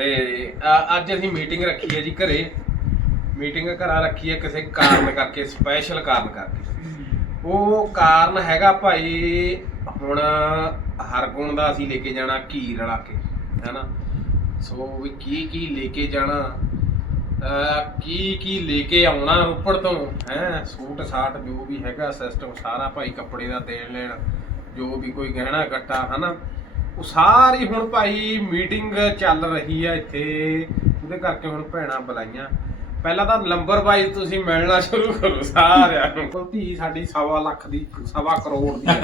ਤੇ, ਅ- ਅੱਜ ਅਸੀਂ ਮੀਟਿੰਗ ਰੱਖੀ ਹੈ ਜੀ ਘਰੇ। ਮੀਟਿੰਗ ਘਰਾਂ ਰੱਖੀ ਹੈ ਕਿਸੇ ਕਾਰਨ ਕਰਕੇ ਸਪੈਸ਼ਲ ਕਾਰਨ ਕਰਕੇ। ਉਹ ਕਾਰਨ ਹੈਗਾ ਭਾਈ, ਹੁਣ ਹਰਗੁਣ ਦਾ ਅਸੀਂ ਲੈ ਕੇ ਜਾਣਾ ਘੀ ਰਲਾ ਕੇ, ਹੈਨਾ? ਸੋ ਵੀ ਕੀ ਕੀ ਲੈ ਕੇ ਜਾਣਾ? ਅਹ ਕੀ ਕੀ ਲੈ ਕੇ ਆਉਣਾ ਰੋਪੜ ਤੋਂ, ਹੈ? ਸੂਟ ਸਾਟ ਜੋ ਵੀ ਹੈਗਾ ਸਿਸਟਮ ਸਾਰਾ ਭਾਈ ਕੱਪੜੇ ਦਾ ਦੇਣ ਲੈਣ ਜੋ ਵੀ ਕੋਈ ਗਹਿਣਾ ਗੱਟਾ, ਹਨਾ? ਉਹ ਸਾਰੀ ਹੁਣ ਭਾਈ ਮੀਟਿੰਗ ਚੱਲ ਰਹੀ ਆ ਇੱਥੇ। ਉਹਦੇ ਕਰਕੇ ਹੁਣ ਭੈਣਾਂ ਬੁਲਾਈਆਂ। ਪਹਿਲਾਂ ਤਾਂ ਨੰਬਰ ਵਾਈਜ਼ ਤੁਸੀਂ ਮਿਲਣਾ ਸ਼ੁਰੂ ਕਰੋ ਸਾਰਿਆਂ ਨੂੰ। ਉਹ ਧੀ ਸਾਡੀ ਸਵਾ ਲੱਖ ਦੀ ਸਵਾ ਕਰੋੜ ਦੀ ਹੈ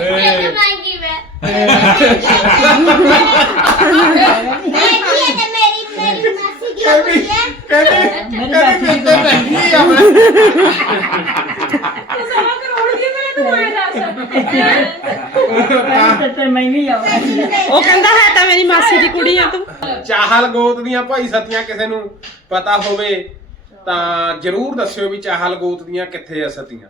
ਇਹ ਤੇ- ਮਹਿੰਗੀ ਵੇ। ਤੇ- ਮਹਿੰਗੀ ਹੈ ਤੇ ਮੇਰੀ ਮੇਰੀ ਮਾਸੀ ਦੀ ਕੁੜੀ ਹੈ ਕਹਿੰਦੀ ਮੇਰੀ ਕਹਿੰਦੀ ਮਾਸੀ ਮੇਰੇ ਤੇ ਮਹਿੰਗੀ ਆ ਮੈਂ ਸਵਾ ਕਰੋੜ ਦੀ ਮੇਰੇ ਤੂੰ ਆਇਆ ਦੱਸ ਤੇ ਤੇ ਮੈਂ ਨਹੀਂ ਆਉਂਦਾ ਉਹ ਕਹਿੰਦਾ ਹੈ ਤਾਂ ਮੇਰੀ ਮਾਸੀ ਦੀ ਕੁੜੀ ਆ ਤੂੰ। ਚਾਹਲ ਗੋਤ ਦੀਆਂ ਭਾਈ ਸਤੀਆਂ ਕਿਸੇ ਨੂੰ ਪਤਾ ਹੋਵੇ ਤਾਂ ਜਰੂਰ ਦੱਸਿਓ ਵੀ ਚਾਹਲ ਗੋਤ ਦੀਆਂ ਕਿੱਥੇ ਆ ਸਤੀਆਂ।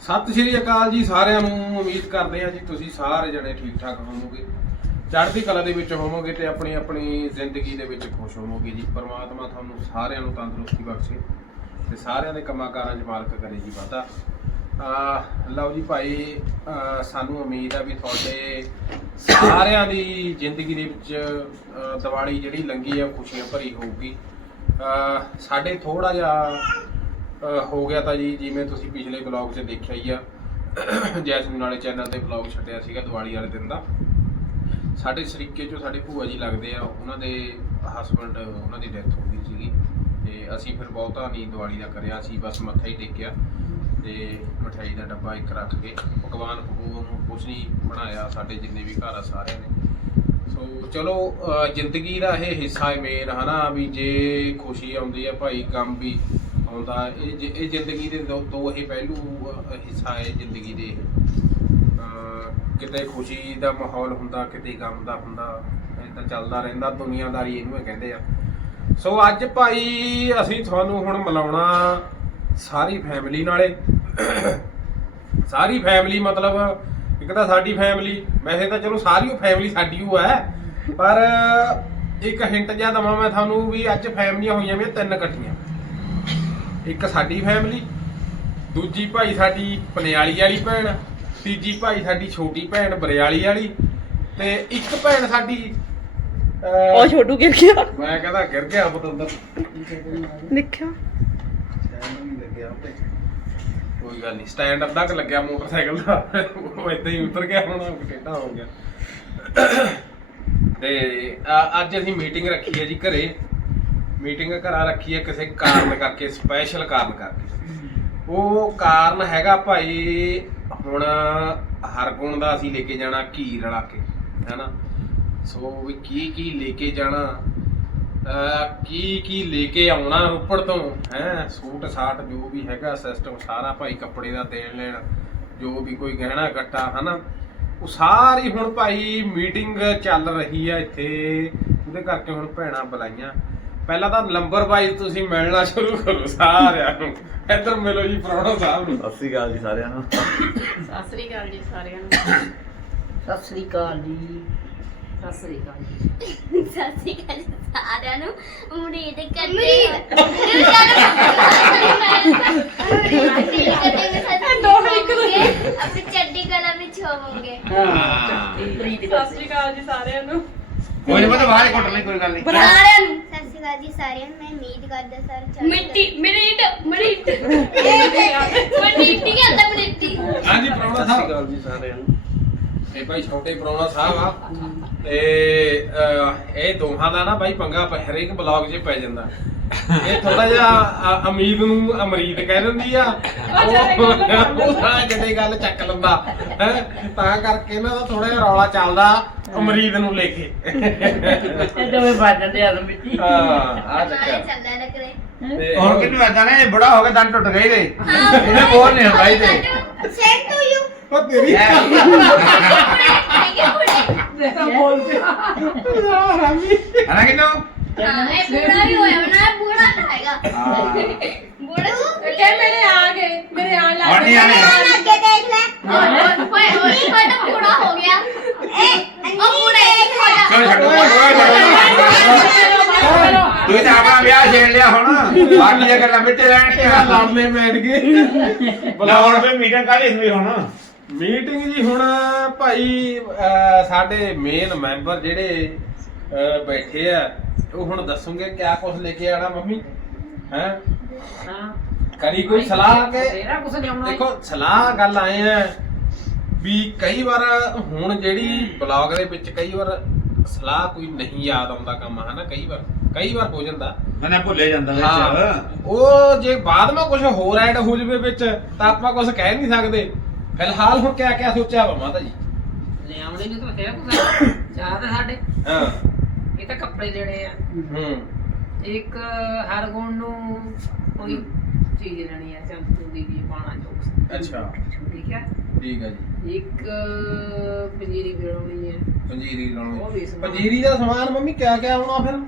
ਸਤਿ ਸ਼੍ਰੀ ਅਕਾਲ ਜੀ ਸਾਰਿਆਂ ਨੂੰ, ਉਮੀਦ ਕਰਦੇ ਹਾਂ ਜੀ ਤੁਸੀਂ ਸਾਰੇ ਜਣੇ ਠੀਕ ਠਾਕ ਹੋਵੋਗੇ। ਚੜ੍ਹਦੀ ਕਲਾ ਦੇ ਵਿੱਚ ਹੋਵੋਗੇ ਤੇ ਆਪਣੀ ਆਪਣੀ ਜ਼ਿੰਦਗੀ ਦੇ ਵਿੱਚ ਖੁਸ਼ ਹੋਵੋਗੇ ਜੀ। ਪਰਮਾਤਮਾ ਤੁਹਾਨੂੰ ਸਾਰਿਆਂ ਨੂੰ ਤੰਦਰੁਸਤੀ ਬਖਸ਼ੇ ਤੇ ਸਾਰਿਆਂ ਦੇ ਕੰਮਾਂ ਕਾਰਾਂ 'ਚ ਮਾਲਕ ਕਰੇ ਜੀ ਵਾਧਾ। ਲਓ ਜੀ ਭਾਈ ਸਾਨੂੰ ਉਮੀਦ ਆ ਵੀ ਤੁਹਾਡੇ ਸਾਰਿਆਂ ਦੀ ਜ਼ਿੰਦਗੀ ਦੇ ਵਿੱਚ, ਅਹ ਦੀਵਾਲੀ ਜਿਹੜੀ ਲੰਗੀ ਆ ਖੁਸ਼ੀਆਂ ਭਰੀ ਹੋਊਗੀ। ਸਾਡੇ ਥੋੜਾ ਜਿਹਾ ਹੋ ਗਿਆ ਤਾਂ ਜੀ, ਜਿਵੇਂ ਤੁਸੀਂ ਪਿਛਲੇ ਬਲੌਗ 'ਚ ਦੇਖਿਆ ਹੀ ਆ। ਜੈਸਮੀਨ ਵਾਲੇ ਚੈਨਲ ਤੇ ਬਲੌਗ ਛੱਡਿਆ ਸੀਗਾ ਦੀਵਾਲੀ ਵਾਲੇ ਦਿਨ ਦਾ। ਸਾਡੇ ਸਰੀਕੇ 'ਚੋਂ ਸਾਡੇ ਭੂਆ ਜੀ ਲੱਗਦੇ ਆ, ਉਹਨਾਂ ਦੇ ਹਸਬੰਡ ਉਹਨਾਂ ਦੀ ਡੈਥ ਹੋ ਗਈ ਸੀਗੀ। ਤੇ ਅਸੀਂ ਫਿਰ ਬਹੁਤਾ ਨਹੀਂ ਦੀਵਾਲੀ ਦਾ ਕਰਿਆ ਸੀ ਬਸ ਮੱਥਾ ਹੀ ਟੇਕਿਆ। ਤੇ ਮਠਿਆਈ ਦਾ ਡੱਬਾ ਇੱਕ ਰੱਖ ਕੇ ਪਕਵਾਨ ਪਕੂਨ ਨੂੰ ਕੁਛ ਨਹੀਂ ਬਣਾਇਆ ਸਾਡੇ ਜਿੰਨੇ ਵੀ ਘਰ ਆ ਸਾਰਿਆਂ ਨੇ। ਸੋ ਚਲੋ ਜ਼ਿੰਦਗੀ ਦਾ ਇਹ ਹਿੱਸਾ ਹੈ ਮੇਨ ਹਨਾ ਵੀ ਜੇ ਖੁਸ਼ੀ ਆਉਂਦੀ ਹੈ ਭਾਈ ਕੰਮ ਵੀ ਆਉਂਦਾ ਇਹ ਜ- ਇਹ ਜ਼ਿੰਦਗੀ ਦੇ ਦੋ ਦੋ ਇਹ ਪਹਿਲੂ ਹਿੱਸਾ ਹੈ ਜ਼ਿੰਦਗੀ ਦੇ ਅਹ, ਕਿਤੇ ਖੁਸ਼ੀ ਦਾ ਮਾਹੌਲ ਹੁੰਦਾ ਕਿਤੇ ਗਮ ਦਾ ਹੁੰਦਾ ਇਹ ਤਾਂ ਚੱਲਦਾ ਰਹਿੰਦਾ ਦੁਨੀਆਦਾਰੀ ਇਹਨੂੰ ਹੀ ਕਹਿੰਦੇ ਆ। ਸੋ ਅੱਜ ਭਾਈ ਅਸੀਂ ਤੁਹਾਨੂੰ ਹੁਣ ਮਿਲਾਉਣਾ ਸਾਰੀ ਫੈਮਿਲੀ ਨਾਲੇ। ਸਾਰੀ ਫੈਮਿਲੀ ਮਤਲਬ ਇੱਕ ਤਾਂ ਸਾਡੀ ਫੈਮਿਲੀ ਵੈਸੇ ਤਾਂ ਚਲੋ ਸਾਰੀ ਉਹ ਫੈਮਿਲੀ ਸਾਡੀ ਓ ਹੈ ਪਰ ਇੱਕ ਹਿੰਟ ਜਿਹਾ ਦਵਾਂ ਮੈਂ ਤੁਹਾਨੂੰ ਵੀ ਅੱਜ ਫੈਮਲੀਆਂ ਹੋਈਆਂ ਵੀ ਤਿੰਨ ਇਕੱਠੀਆਂ। ਇੱਕ ਸਾਡੀ ਫੈਮਿਲੀ ਦੂਜੀ ਭਾਈ ਸਾਡੀ ਪਨਿਆਲੀ ਵਾਲੀ ਭੈਣ ਤੀਜੀ ਭਾਈ ਸਾਡੀ ਛੋਟੀ ਭੈਣ ਬਰਿਆਲੀ ਵਾਲੀ ਤੇ ਇੱਕ ਭੈਣ ਸਾਡੀ ਉਹ ਛੋਟੂ ਗਿਰ ਗਿਆ। ਮੈਂ ਕਹਿੰਦਾ ਗਿਰ ਗਿਆ ਬਤੰਦਰ ਦੇਖਿਆ। ਕੋਈ ਗੱਲ ਨਹੀਂ। ਸਟੈਂਡ ਅੱਧਾ ਕੁ ਲੱਗਿਆ ਮੋਟਰਸਾਈਕਲ ਦਾ। ਉਹ ਏਦਾਂ ਹੀ ਉਤਰ ਗਿਆ ਹੁਣ ਟੇਢਾ ਹੋ ਗਿਆ। ਤੇ ਅ- ਅੱਜ ਅਸੀਂ ਮੀਟਿੰਗ ਰੱਖੀ ਹੈ ਜੀ ਘਰੇ। ਮੀਟਿੰਗ ਘਰਾਂ ਰੱਖੀ ਹੈ ਕਿਸੇ ਕਾਰਨ ਕਰਕੇ ਸਪੈਸ਼ਲ ਕਾਰਨ ਕਰਕੇ। ਉਹ ਕਾਰਨ ਹੈਗਾ ਭਾਈ, ਹੁਣ ਹਰਗੁਣ ਦਾ ਅਸੀਂ ਲੈ ਕੇ ਜਾਣਾ ਘੀ ਰਲਾ ਕੇ, ਹੈਨਾ? ਸੋ ਵੀ ਕੀ ਕੀ ਲੈ ਕੇ ਜਾਣਾ? ਕੀ ਕੀ ਲੈ ਕੇ ਆਉਣਾ ਰੋਪੜ ਤੋਂ? ਹੈ ਸੂਟ ਸਾਟ ਜੋ ਵੀ ਹੈਗਾ ਸਿਸਟਮ ਸਾਰਾ ਭਾਈ ਕੱਪੜੇ ਦਾ ਦੇਣ ਲੈਣ ਜੋ ਵੀ ਕੋਈ ਗਹਿਣਾ ਗੱਟਾ ਹਨਾ? ਉਹ ਸਾਰੀ ਹੁਣ ਭਾਈ ਮੀਟਿੰਗ ਚੱਲ ਰਹੀ ਆ ਇੱਥੇ। ਉਹਦੇ ਕਰਕੇ ਹੁਣ ਭੈਣਾਂ ਬੁਲਾਈਆਂ। ਪਹਿਲਾਂ ਤਾਂ ਨੰਬਰ ਵਾਈਜ਼ ਤੁਸੀਂ ਮਿਲਣਾ ਸ਼ੁਰੂ ਕਰੋ ਸਾਰਿਆਂ ਨੂੰ। ਇੱਧਰ ਮਿਲੋ ਜੀ ਪ੍ਰਾਹੁਣਾ ਸਾਹਿਬ ਨੂੰ। ਸਤਿ ਸ਼੍ਰੀ ਅਕਾਲ ਜੀ ਸਾਰਿਆਂ ਨੂੰ। ਸਤਿ ਸ੍ਰੀ ਅਕਾਲ ਜੀ ਸਾਰਿਆਂ ਨੂੰ। ਸਤਿ ਸ੍ਰੀ ਅਕਾਲ ਜੀ। ਸਤਿ ਸ੍ਰੀ ਅਕਾਲ ਜੀ ਸਤਿ ਸ਼੍ਰੀ ਅਕਾਲ ਸਾਰਿਆਂ ਨੂੰ ਉਮੀਦ ਕਰਦੇ ਆਪਣੀ ਚੱਡੀ ਕਲਾ ਵਿੱਚ ਹੋਵਾਂਗੇ। ਸਤਿ ਸ੍ਰੀ ਅਕਾਲ ਜੀ ਸਾਰਿਆਂ ਨੂੰ। ਕੋਈ ਨਹੀਂ ਪਤਾ ਬਾਹਰ ਕੁੱਟ ਲਈ ਕੋਈ ਗੱਲ ਨਹੀਂ ਸਾਰਿਆਂ ਨੂੰ। ਸਤਿ ਸ਼੍ਰੀ ਅਕਾਲ ਜੀ ਸਾਰਿਆਂ ਨੂੰ। ਮੈਂ ਉਮੀਦ ਕਰਦਾ ਸਰ ਮਿੱਟੀ ਮਿੰਟ ਮਿੰਟ ਮਿੱਟੀ ਕਹਿੰਦਾ ਮਿੱਟੀ ਹਾਂਜੀ ਪ੍ਰਾਹੁਣਾ ਸਾਹਿਬ ਜੀ ਸਾਰਿਆਂ ਨੂੰ। ਇਹ ਭਾਈ ਛੋਟੇ ਪ੍ਰਾਹੁਣਾ ਸਾਹਿਬ ਆ। ਤੇ ਅਹ, ਇਹ ਦੋਹਾਂ ਦਾ ਨਾ ਭਾਈ ਪੰਗਾ ਪ- ਹਰੇਕ ਬਲੌਗ 'ਚ ਪੈ ਜਾਂਦਾ। ਇਹ ਥੋੜਾ ਜਿਹਾ ਅ- ਅਮੀਦ ਨੂੰ ਅਮਰੀਦ ਕਹਿ ਦਿੰਦੀ ਆ। ਉਹ ਉਹ ਸਾਲਾ ਕਿਤੇ ਗੱਲ ਚੱਕ ਲੈਂਦਾ। ਹੈਂ। ਤਾਂ ਕਰਕੇ ਇਹਨਾਂ ਦਾ ਥੋੜਾ ਜਿਹਾ ਰੌਲਾ ਚੱਲਦਾ ਅਮਰੀਦ ਨੂੰ ਲੈ ਕੇ। ਇਹ ਦੋਵੇਂ ਬਾਜਣ ਦੇ ਆਦਮ ਵਿੱਚ ਹਾਂ। ਆ ਚੱਕਰ। ਚੱਲਦਾ ਰਹੇ ਤੇ ਹੁਣ ਕਿੰਨੂੰ ਏਦਾਂ ਨੇ ਬੁੜਾ ਹੋ ਗਿਆ ਦੰਦ ਟੁੱਟ ਗਏ ਨੇ ਇਹਨੇ ਬੋਲ ਨਹੀਂ ਹੁੰਦਾ ਇਹਦੇ ਸੇਮ ਟੂ ਯੂ ਉਹ ਤੇਰੀ ਕਿੰਨੂ ਹਾਂ ਨਾ। ਇਹ ਬੁੜਾ ਤਾਂ ਹੈਗਾ। ਹਾਂ। ਬੁੜਾ ਕਿ ਮੇਰੇ ਆ ਗਏ ਮੇਰੇ ਆਣ ਲੱਗ ਹੁਣ ਨਹੀਂ ਆਣੇ ਅੱਗੇ ਦੇਖ ਲੈ। ਓਏ ਓਏ ਓਏ ਤੁਹਾਡਾ ਬੁੜਾ ਹੋ ਗਿਆ। ਏ ਉਹ ਬੁੜਾ ਦੇਖ ਛੱਡੋ ਤੂੰ ਤਾਂ ਆਪਣਾ ਵਿਆਹ ਛੇੜ ਲਿਆ ਹੁਣ। ਬਾਕੀ ਦੀਆਂ ਗੱਲਾਂ ਮਿੱਟੇ ਰਹਿਣਗੀਆਂ ਲੜਨੇ ਬੈਠ ਗਏ ਬੁਲਾਉਣ ਤੇ ਮੀਟਿੰਗ ਕਾਹਦੀ ਸੀ ਹੁਣ। ਮੀਟਿੰਗ ਜੀ ਹੁਣ ਭਾਈ ਅਹ, ਸਾਡੇ ਮੇਨ ਮੈਂਬਰ ਜਿਹੜੇ ਅਹ, ਬੈਠੇ ਆ ਉਹ ਹੁਣ ਦੱਸੂਗੇ ਕਿਆ ਕੁਝ ਲੈ ਕੇ ਆਣਾ ਮੰਮੀ ਹੈ? ਹਾਂ। ਕਰੀ ਕੋਈ ਸਲਾਹ ਕੇ? ਤੇਰਾ ਕੁਛ ਲਿਆਉਣਾ ਦੇਖੋ ਸਲਾਹ ਗੱਲ ਆਏ ਆ ਵੀ ਕਈ ਵਾਰ ਹੁਣ ਜਿਹੜੀ ਬਲੌਗ ਦੇ ਵਿੱਚ ਕਈ ਵਾਰ ਸਲਾਹ ਕੋਈ ਨਹੀਂ ਯਾਦ ਆਉਂਦਾ ਕੰਮ ਹਨਾ? ਕਈ ਵਾਰ ਕਈ ਵਾਰ ਹੋ ਜਾਂਦਾ। ਮੈਨੇ ਭੁੱਲੇ ਜਾਂਦਾ ਹਾਂ। ਵਿੱਚ ਉਹ ਜੇ ਬਾਅਦ ਵਿੱਚ ਕੁਝ ਹੋਰ ਐਡ ਹੋ ਜਵੇ ਵਿੱਚ ਤਾਂ ਆਪਾਂ ਕੁਝ ਕਹਿ ਨਹੀਂ ਸਕਦੇ। ਫਿਲਹਾਲ ਹੁਣ ਕਿਆ ਕਿਆ ਸੋਚਿਆ ਵਾ ਮਾਤਾ ਜੀ? ਲਿਆਉਣੇ ਨੂੰ ਤਾਂ ਤੇਰਾ ਕੁਛ ਚਾਹ ਤਾਂ ਸਾਡੇ। ਹਾਂ। ਇਹ ਤਾਂ ਕੱਪੜੇ ਲੈਣੇ ਆ। ਹੂੰ। ਇੱਕ ਹਰ ਗੁਣ ਨੂੰ ਕੋਈ ਚੀਜ਼ ਲੈਣੀ ਹੈ ਚੰਦੂ ਦੀ ਵੀ ਪਾਣਾ ਜੋ ਅੱਛਾ। ਠੀਕ ਹੈ ਠੀਕ ਹੈ ਜੀ। ਇੱਕ ਪੰਜੀਰੀ ਬਣਾਉਣੀ ਹੈ ਪੰਜੀਰੀ ਉਹ ਲਾਉਣੀ ਵੀ ਸਮਾਨ। ਪੰਜੀਰੀ ਦਾ ਸਮਾਨ ਮੰਮੀ ਕਿਆ ਕਿਆ ਆਉਣਾ ਫਿਰ?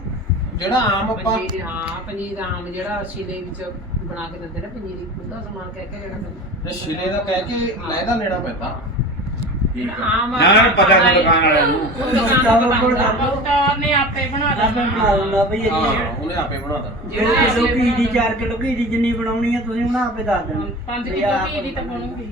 ਜਿਹੜਾ ਆਮ ਆਪਾਂ ਪੰਜੀਰੀ ਹਾਂ ਪੰਜੀਰੀ ਆਮ ਜਿਹੜਾ ਸ਼ੀਲੇ ਵਿੱਚ ਬਣਾ ਕੇ ਦਿੰਦੇ ਨੇ ਪੰਜੀਰੀ ਉਹਦਾ ਸਮਾਨ ਕਹਿ ਕੇ ਲੈਣਾ ਪੈਂਦਾ। ਛਿਲੇ ਦਾ ਕਹਿ ਕੇ ਲੈਦਾ ਲੈਣਾ ਪੈਂਦਾ। ਠੀਕ ਹੈ ਆਮ ਨਾ, ਨਾ, ਪਤਾ ਨੀ ਦੁਕਾਨ ਵਾਲਿਆਂ ਨੂੰ। ਉਤਾਰ ਨੇ ਆਪੇ ਬਣਾ ਬਣਾ ਦਿੰਦਾ ਬਈ ਹਾਂ ਇਹ ਉਹਨੇ ਆਪੇ ਬਣਾ ਦੇਣਾ। ਜਿਹੜੇ ਕਿਲੋ ਘੀ ਦੀ 4 ਕਿਲੋ ਘੀ ਦੀ ਜਿੰਨੀ ਬਣਾਉਣੀ ਹੈ ਤੁਸੀਂ ਬਣਾ ਕੇ ਦੱਸ ਦੇਣਾ। 5 ਵੀ ਕਿਲੋ ਆਹ ਘੀ ਦੀ ਤਾਂ ਬਣੂਗੀ।